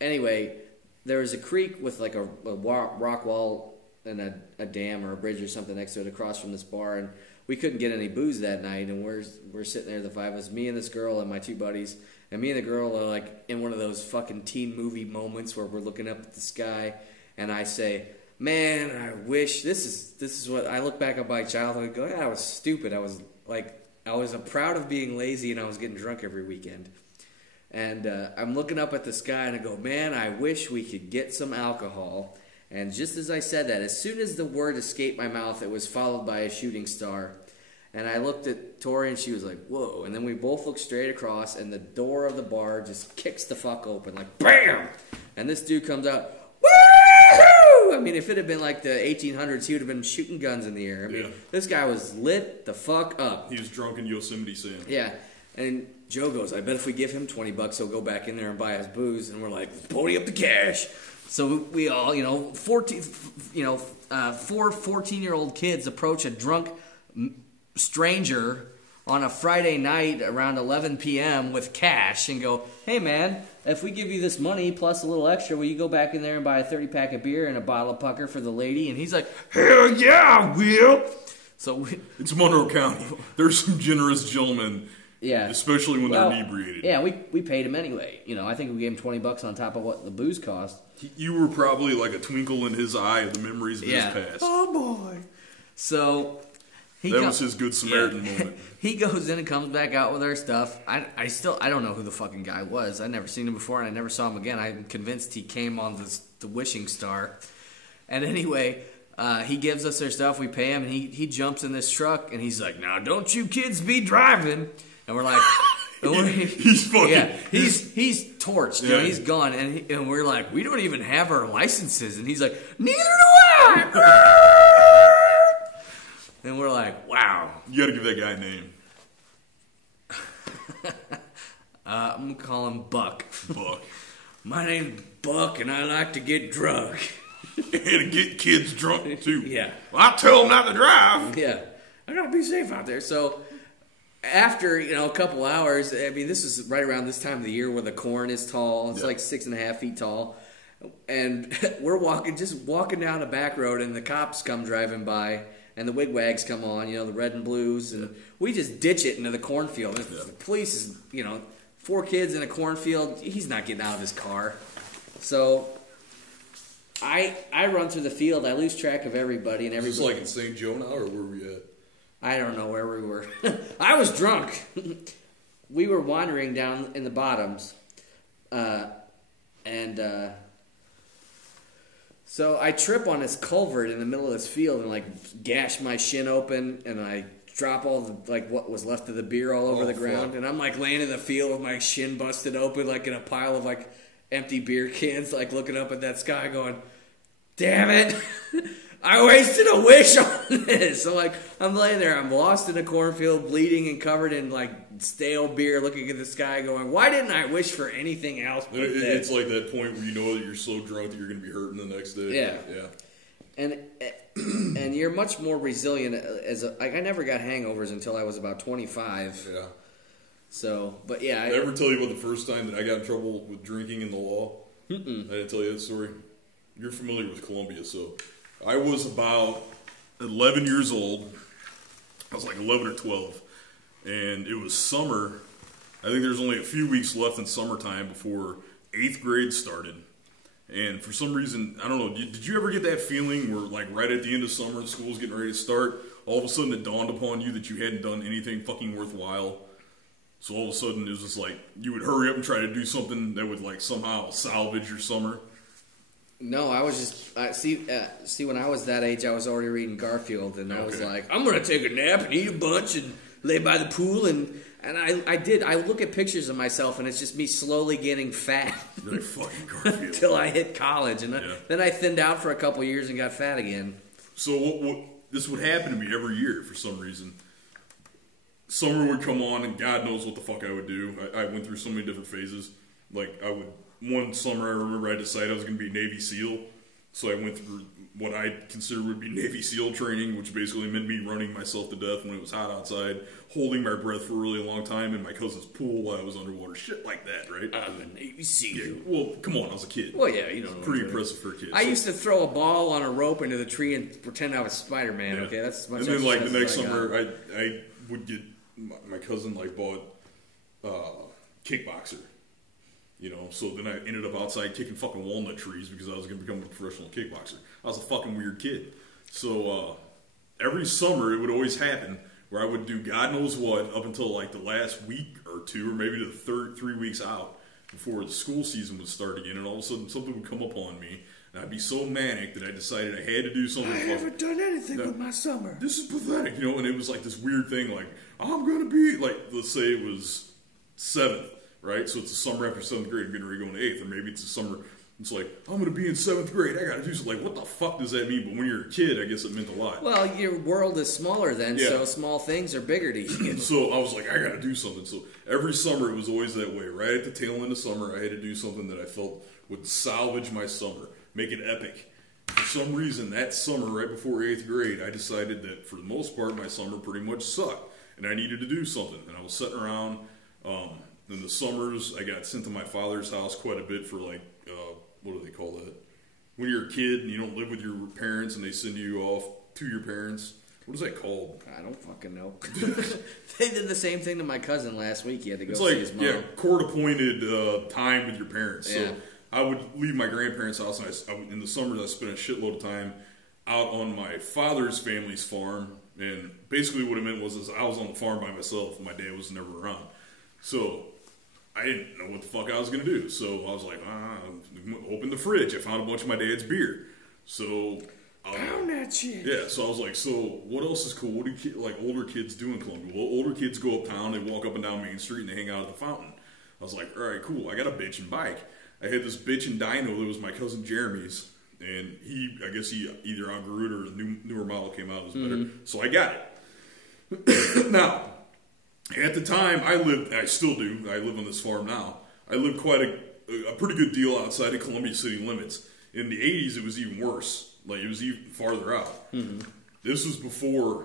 anyway, there was a creek with a rock wall and a dam or a bridge or something next to it across from this bar, and we couldn't get any booze that night, and we're sitting there, the five of us, me and this girl and my two buddies, and me and the girl are in one of those fucking teen movie moments where we're looking up at the sky, and I say, man, I wish this is what I look back on my childhood and go, I was stupid. I was proud of being lazy, and I was getting drunk every weekend. And I'm looking up at the sky, and I go, man, I wish we could get some alcohol. And just as I said that, as soon as the word escaped my mouth, it was followed by a shooting star. And I looked at Tori, and she was like, whoa. And then we both looked straight across, and the door of the bar just kicks the fuck open, BAM! And this dude comes out, I mean, if it had been the 1800s, he would have been shooting guns in the air. I mean, This guy was lit the fuck up. He was drunk in Yosemite Sam. Yeah. And Joe goes, I bet if we give him $20, he'll go back in there and buy us booze. And we're like, pony up the cash. So we all, 4 14-year-old kids approach a drunk stranger on a Friday night around 11 p.m. with cash and go, hey, man, if we give you this money plus a little extra, will you go back in there and buy a 30-pack of beer and a bottle of pucker for the lady? And he's like, hell yeah, I will. So it's Monroe County. There's some generous gentlemen, especially when they're inebriated. Yeah, we paid him anyway. I think we gave him $20 on top of what the booze cost. You were probably like a twinkle in his eye of the memories of his past. Oh, boy. So that was his good Samaritan moment. He goes in and comes back out with our stuff. I don't know who the fucking guy was. I'd never seen him before, and I never saw him again. I'm convinced he came on the wishing star. And anyway, he gives us our stuff. We pay him, and he jumps in this truck, and he's like, now don't you kids be driving. And we're like... he's fucking... Yeah, he's torched. Yeah. He's gone. And we're like, we don't even have our licenses. And he's like, neither do I! And we're like, wow. You got to give that guy a name. I'm going to call him Buck. Buck. My name's Buck, and I like to get drunk. And to get kids drunk, too. Yeah. Well, I tell them not to drive. Yeah. I got to be safe out there. So after, a couple hours, I mean, this is right around this time of the year where the corn is tall. It's 6.5 feet tall. And we're walking down a back road, and the cops come driving by. And the wigwags come on, the red and blues, and we just ditch it into the cornfield. The police is, 4 kids in a cornfield. He's not getting out of his car. So I run through the field. I lose track of everybody and everybody. Is this in St. Joe now, or where were we at? I don't know where we were. I was drunk. We were wandering down in the bottoms, so I trip on this culvert in the middle of this field and gash my shin open, and I drop all the what was left of the beer all over the ground, and I'm laying in the field with my shin busted open in a pile of empty beer cans, looking up at that sky going, damn it. I wasted a wish on this. So, like, I'm laying there. I'm lost in a cornfield, bleeding and covered in, like, stale beer, looking at the sky going, why didn't I wish for anything else but this? It's like that point where you know that you're so drunk that you're going to be hurting the next day. Yeah. And you're much more resilient like, I never got hangovers until I was about 25. Yeah. So, but yeah. Did I ever tell you about the first time that I got in trouble with drinking in the law? Mm-mm. I didn't tell you that story. You're familiar with Columbia, so I was about 11 years old. I was like 11 or 12, and it was summer. I think there's only a few weeks left in summertime before 8th grade started. And for some reason, I don't know, did you ever get that feeling where, like, right at the end of summer, and school's getting ready to start, all of a sudden it dawned upon you that you hadn't done anything fucking worthwhile? So all of a sudden, it was just like, you would hurry up and try to do something that would, like, somehow salvage your summer? No, I was just, see, when I was that age, I was already reading Garfield, and I was like, I'm going to take a nap and eat a bunch and lay by the pool, and I did. I look at pictures of myself, and it's just me slowly getting fat. Like fucking Garfield. Until I hit college, and then I thinned out for a couple years and got fat again. So this would happen to me every year for some reason. Summer would come on, and God knows what the fuck I would do. I went through so many different phases. Like, one summer I remember I decided I was going to be Navy SEAL. So I went through what I consider would be Navy SEAL training, which basically meant me running myself to death when it was hot outside, holding my breath for a really long time in my cousin's pool while I was underwater. Shit like that, right? I'm a Navy SEAL. Yeah, well, come on, I was a kid. Well, yeah, you know. Pretty impressive for a kid. I used to throw a ball on a rope into the tree and pretend I was Spider-Man, okay? That's as much. And then, like, the next summer, I would get, my cousin, like, bought kickboxer. You know, so then I ended up outside kicking fucking walnut trees because I was going to become a professional kickboxer. I was a fucking weird kid. So every summer it would always happen where I would do God knows what up until like the last week or two, or maybe the 3 weeks out before the school season would start again, and all of a sudden something would come upon me, and I'd be so manic that I decided I had to do something. I haven't done anything with my summer. This is pathetic, you know, and it was like this weird thing, like, I'm going to be, like, let's say it was 7th. Right? So it's the summer after 7th grade, I'm getting ready to go into 8th, or maybe it's the summer, it's like, I'm going to be in 7th grade, I got to do something. Like, what the fuck does that mean? But when you're a kid, I guess it meant a lot. Well, your world is smaller then, so small things are bigger to you. So I was like, I got to do something. So every summer, it was always that way. Right at the tail end of summer, I had to do something that I felt would salvage my summer, make it epic. For some reason, that summer, right before 8th grade, I decided that for the most part, my summer pretty much sucked, and I needed to do something. And I was sitting around, in the summers, I got sent to my father's house quite a bit for, like, what do they call that? When you're a kid and you don't live with your parents and they send you off to your parents. What is that called? I don't fucking know. They did the same thing to my cousin last week. He had to go see his mom. Yeah, court-appointed time with your parents. Yeah. So I would leave my grandparents' house, and in the summers I spent a shitload of time out on my father's family's farm. And basically what it meant was I was on the farm by myself, and my dad was never around. So I didn't know what the fuck I was going to do. So I was like, open the fridge. I found a bunch of my dad's beer. So Pound that shit. Yeah, so I was like, so what else is cool? What do older kids do in Columbia? Well, older kids go uptown, they walk up and down Main Street, and they hang out at the fountain. I was like, all right, cool. I got a bitchin' bike. I had this bitchin' dyno that was my cousin Jeremy's, and I guess he either outgrew it or a newer model came out that was better. So I got it. Now, at the time, I still do, I live on this farm now. I lived quite a pretty good deal outside of Columbia city limits. In the 80s, it was even worse. Like, it was even farther out. Mm-hmm. This was before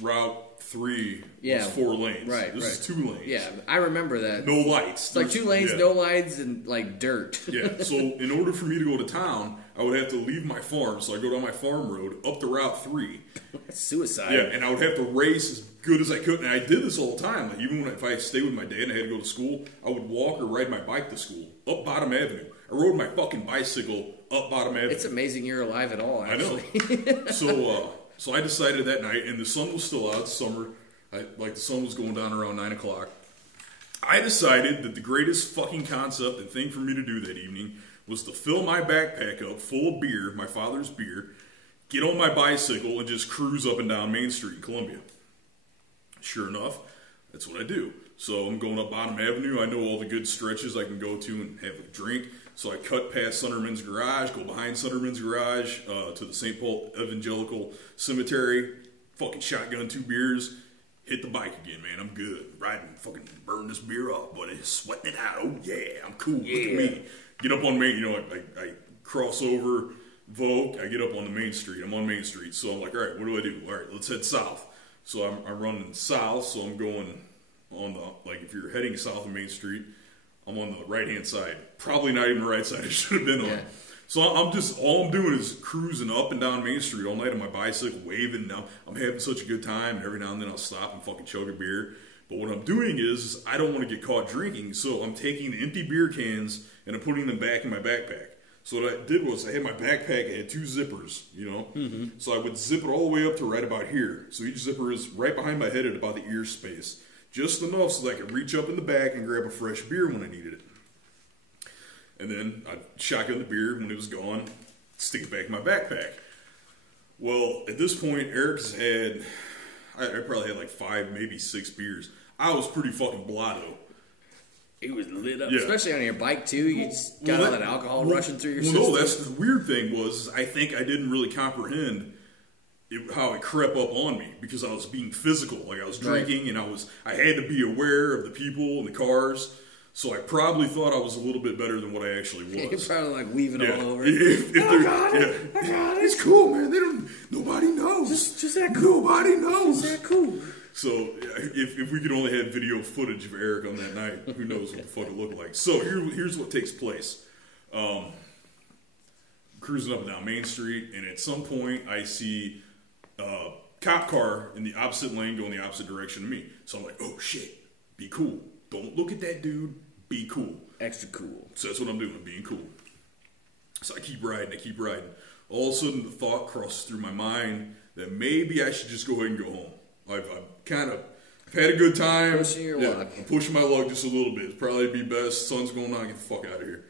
Route 3 was 4 lanes. Right, This is 2 lanes. Yeah, I remember that. No lights. It's like 2 lanes, no lights, and, like, dirt. Yeah, so in order for me to go to town, I would have to leave my farm. So I go down my farm road up to Route 3. That's suicide. Yeah, and I would have to race as good as I could. And I did this all the time. Like, even if I stayed with my dad and I had to go to school, I would walk or ride my bike to school up Bottom Avenue. I rode my fucking bicycle up Bottom Avenue. It's amazing you're alive at all, actually. I know. So I decided that night, and the sun was still out, summer. The sun was going down around 9 o'clock. I decided that the greatest fucking concept and thing for me to do that evening was to fill my backpack up full of beer, my father's beer, get on my bicycle, and just cruise up and down Main Street in Columbia. Sure enough, that's what I do. So I'm going up Bottom Avenue. I know all the good stretches I can go to and have a drink. So I cut past Sunderman's garage, go behind Sunderman's garage to the St. Paul Evangelical Cemetery, fucking shotgun 2 beers, hit the bike again, man. I'm good. Riding, fucking burn this beer off, buddy. Sweating it out. Oh, yeah, I'm cool. Look at me. Get up on Main, I cross over Vogue. I get up on the Main Street. I'm on Main Street. So I'm like, all right, what do I do? All right, let's head south. So I'm running south, so I'm going on the, like if you're heading south of Main Street, I'm on the right-hand side. Probably not even the right side I should have been on. So all I'm doing is cruising up and down Main Street all night on my bicycle, waving. Now I'm having such a good time, and every now and then I'll stop and fucking chug a beer. But what I'm doing is I don't want to get caught drinking, so I'm taking the empty beer cans and I'm putting them back in my backpack. So what I did was I had my backpack, I had 2 zippers, So I would zip it all the way up to right about here. So each zipper is right behind my head at about the ear space. Just enough so that I could reach up in the back and grab a fresh beer when I needed it. And then I'd shotgun the beer when it was gone, stick it back in my backpack. Well, at this point, Eric's had, I probably had like 5, maybe 6 beers. I was pretty fucking blotto. It was lit up, especially on your bike too. You just got all that alcohol rushing through your system. No, that's the weird thing was I think I didn't really comprehend how it crept up on me because I was being physical. Like I was drinking and I had to be aware of the people and the cars. So I probably thought I was a little bit better than what I actually was. You're probably like weaving all over. I got it. It's cool, man. Nobody knows. Just that cool. Nobody knows. Just that cool. So if we could only have video footage of Eric on that night, who knows what the fuck it looked like. So here's what takes place. Cruising up and down Main Street, and at some point I see a cop car in the opposite lane going the opposite direction to me. So I'm like, oh shit, be cool. Don't look at that dude. Be cool. Extra cool. So that's what I'm doing. I'm being cool. So I keep riding. All of a sudden, the thought crosses through my mind that maybe I should just go ahead and go home. I've had a good time. Pushing your luck. I'm pushing my luck just a little bit. It'd probably be best. Sun's going on. Get the fuck out of here.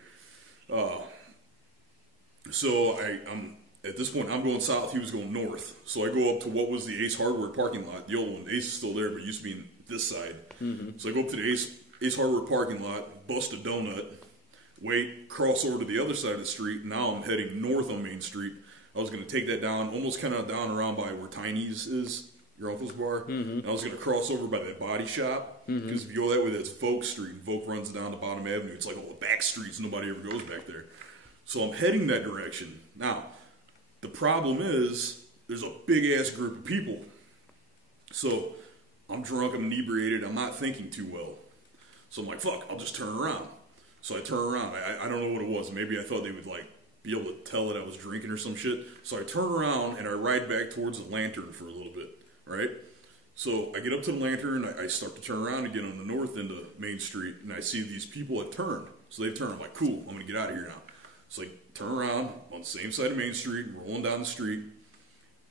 So I'm at this point, I'm going south. He was going north. So I go up to what was the Ace Hardware parking lot. The old one. Ace is still there, but it used to be in this side. So I go up to the Ace Hardware parking lot, bust a donut, wait, cross over to the other side of the street. Now I'm heading north on Main Street. I was going to take that down, almost kind of down around by where Tiny's is, your uncle's bar. And I was going to cross over by that body shop, because if you go that way, that's Volk Street, and Volk runs down the bottom avenue. It's like all the back streets, nobody ever goes back there. So I'm heading that direction. Now, the problem is, there's a big-ass group of people. So I'm drunk, I'm inebriated, I'm not thinking too well. So I'm like, fuck, I'll just turn around. So I turn around. I don't know what it was. Maybe I thought they would like be able to tell that I was drinking or some shit. So I turn around and I ride back towards the Lantern for a little bit, right? So I get up to the Lantern, I start to turn around again on the north end of Main Street, and I see these people have turned. So they've turned. I'm like, cool, I'm going to get out of here now. So I turn around on the same side of Main Street, rolling down the street.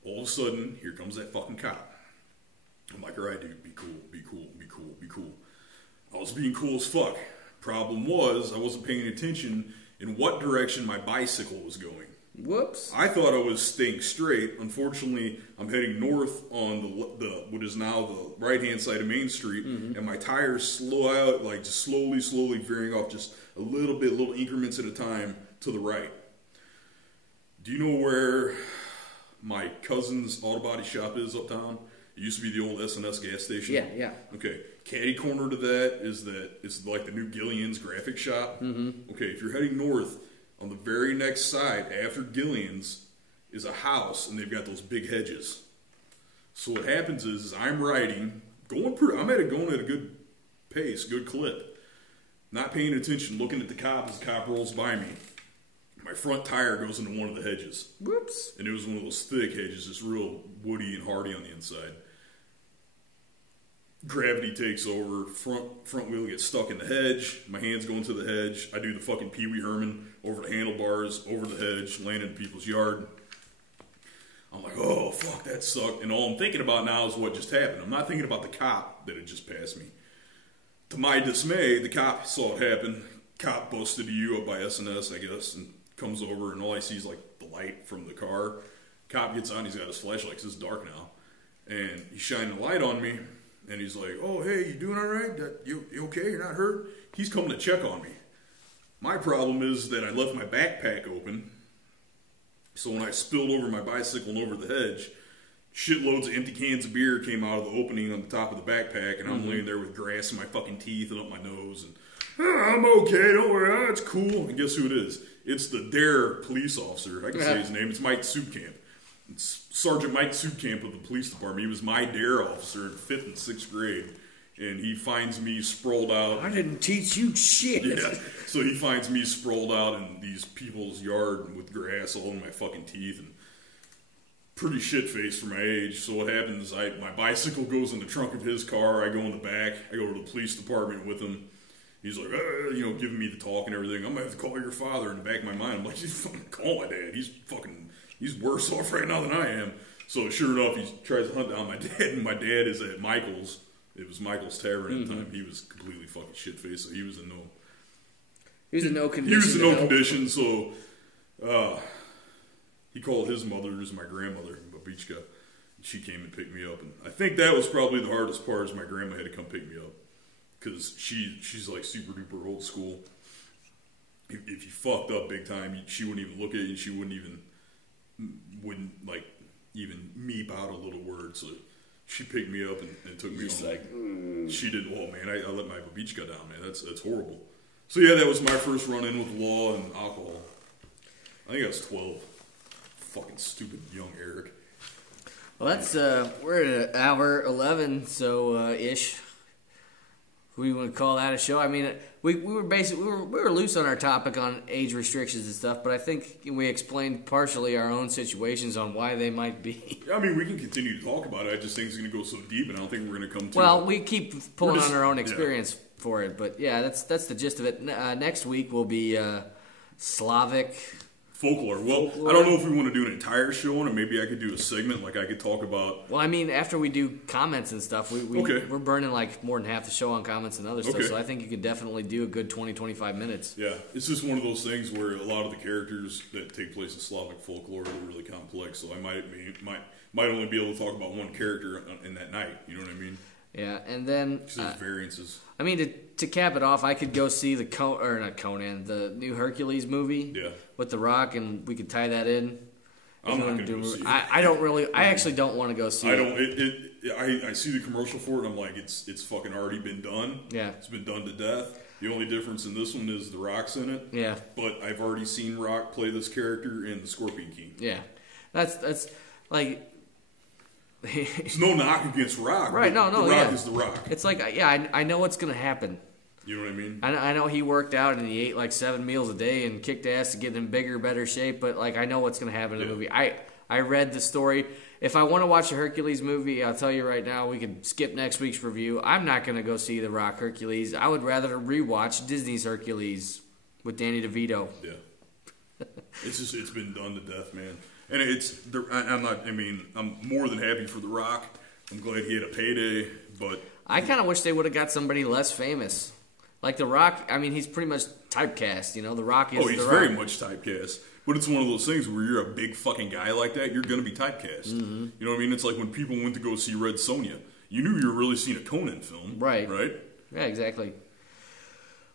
All of a sudden, here comes that fucking cop. I'm like, all right, dude, be cool, be cool, be cool, be cool. I was being cool as fuck. Problem was, I wasn't paying attention in what direction my bicycle was going. Whoops. I thought I was staying straight. Unfortunately, I'm heading north on the what is now the right-hand side of Main Street, and my tires slow out, like just slowly veering off just a little bit, little increments at a time to the right. Do you know where my cousin's auto body shop is uptown? It used to be the old S&S gas station. Yeah. Okay, caddy corner to that is like the new Gillian's graphic shop. Okay, if you're heading north, on the very next side after Gillian's is a house, and they've got those big hedges. So what happens is I'm riding, going at a good pace, good clip, not paying attention, looking at the cop as the cop rolls by me. My front tire goes into one of the hedges. Whoops. And it was one of those thick hedges, just real woody and hardy on the inside. Gravity takes over, front wheel gets stuck in the hedge, my hands go into the hedge, I do the fucking Pee Wee Herman over the handlebars, over the hedge, land in people's yard. I'm like, oh, fuck, that sucked. And all I'm thinking about now is what just happened. I'm not thinking about the cop that had just passed me. To my dismay, the cop saw it happen. Cop busted you up by S&S, I guess, and comes over, and all I see is like the light from the car. Cop gets on, he's got his flashlight, 'cause it's dark now, and he's shining a light on me, and he's like, oh, hey, you doing all right? You okay? You're not hurt? He's coming to check on me. My problem is that I left my backpack open, so when I spilled over my bicycle and over the hedge, shitloads of empty cans of beer came out of the opening on the top of the backpack, and I'm laying there with grass in my fucking teeth and up my nose, and I'm okay, don't worry, it's cool. And guess who it is? It's the DARE police officer. I can say his name. It's Mike Soupcamp. It's Sergeant Mike Soupcamp of the police department. He was my DARE officer in 5th and 6th grade. And he finds me sprawled out. I didn't teach you shit. Yeah. So he finds me sprawled out in these people's yard with grass all in my fucking teeth and pretty shit-faced for my age. So what happens, my bicycle goes in the trunk of his car. I go in the back. I go to the police department with him. He's like, giving me the talk and everything. I'm going to have to call your father. In the back of my mind, I'm like, just fucking call my dad. He's worse off right now than I am. So sure enough, he tries to hunt down my dad, and my dad is at Michael's. It was Michael's Tavern at the time. He was completely fucking shit-faced, so he was in no... He was in no condition. He was in no condition, so he called his mother, who's my grandmother, Babichka. She came and picked me up, and I think that was probably the hardest part, is my grandma had to come pick me up. Because she's like super-duper old school. If you fucked up big time, she wouldn't even look at you. She wouldn't even meep out a little word. So she picked me up and took me home. She did. Oh man, I let my babichka down, man. That's horrible. So yeah, that was my first run-in with law and alcohol. I think I was 12. Fucking stupid young Eric. Well, that's we're at hour 11, so ish. We want to call that a show. I mean, we were loose on our topic on age restrictions and stuff, but I think we explained partially our own situations on why they might be. I mean, we can continue to talk about it. I just think it's going to go so deep, and I don't think we're going to come to. Well, we keep pulling on our own experience for it, but yeah, that's the gist of it. Next week will be Slavic. Folklore. Well, I don't know if we want to do an entire show on it. Maybe I could do a segment, like I could talk about... Well, I mean, after we do comments and stuff, we're burning like more than half the show on comments and other stuff, so I think you could definitely do a good 20-25 minutes. Yeah, it's just one of those things where a lot of the characters that take place in Slavic folklore are really complex, so I might only be able to talk about one character in that night, you know what I mean? Yeah, and then... Because there's variances. I mean, to cap it off, I could go see the new Hercules movie with The Rock, and we could tie that in. I'm not going to go see it. I actually don't want to go see it. I see the commercial for it, and I'm like, it's fucking already been done. Yeah. It's been done to death. The only difference in this one is The Rock's in it. Yeah. But I've already seen Rock play this character in The Scorpion King. Yeah. That's like... It's no knock against Rock. Right, no, The Rock is The Rock. It's like, I know what's going to happen. You know what I mean? I know he worked out and he ate like 7 meals a day and kicked ass to get in bigger, better shape, but like I know what's going to happen in the movie. I read the story. If I want to watch a Hercules movie, I'll tell you right now, we could skip next week's review. I'm not going to go see The Rock Hercules. I would rather rewatch Disney's Hercules with Danny DeVito. Yeah. It's been done to death, man. And I'm more than happy for The Rock. I'm glad he had a payday, but... I kind of wish they would have got somebody less famous. Like The Rock, I mean, he's pretty much typecast, you know? The Rock is The Rock. Oh, he's very much typecast. But it's one of those things where you're a big fucking guy like that, you're going to be typecast. Mm-hmm. You know what I mean? It's like when people went to go see Red Sonja. You knew you were really seeing a Conan film. Right. Right? Yeah, exactly.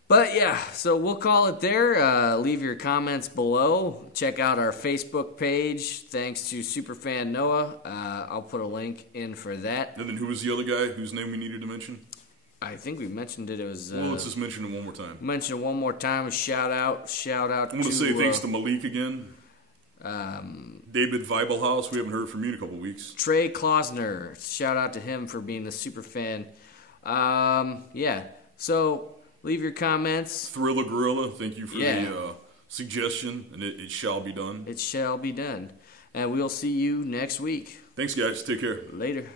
But yeah, so we'll call it there. Leave your comments below. Check out our Facebook page. Thanks to Superfan Noah. I'll put a link in for that. And then who was the other guy whose name we needed to mention? I think we mentioned it. It was. Well, let's just mention it one more time. Mention it one more time. Shout out. I want to say thanks to Malik again. David Weibelhaus. We haven't heard from you in a couple weeks. Trey Klausner. Shout out to him for being a super fan. Yeah. So. Leave your comments. Thriller Gorilla, thank you for the suggestion, and it shall be done. It shall be done. And we'll see you next week. Thanks, guys. Take care. Later.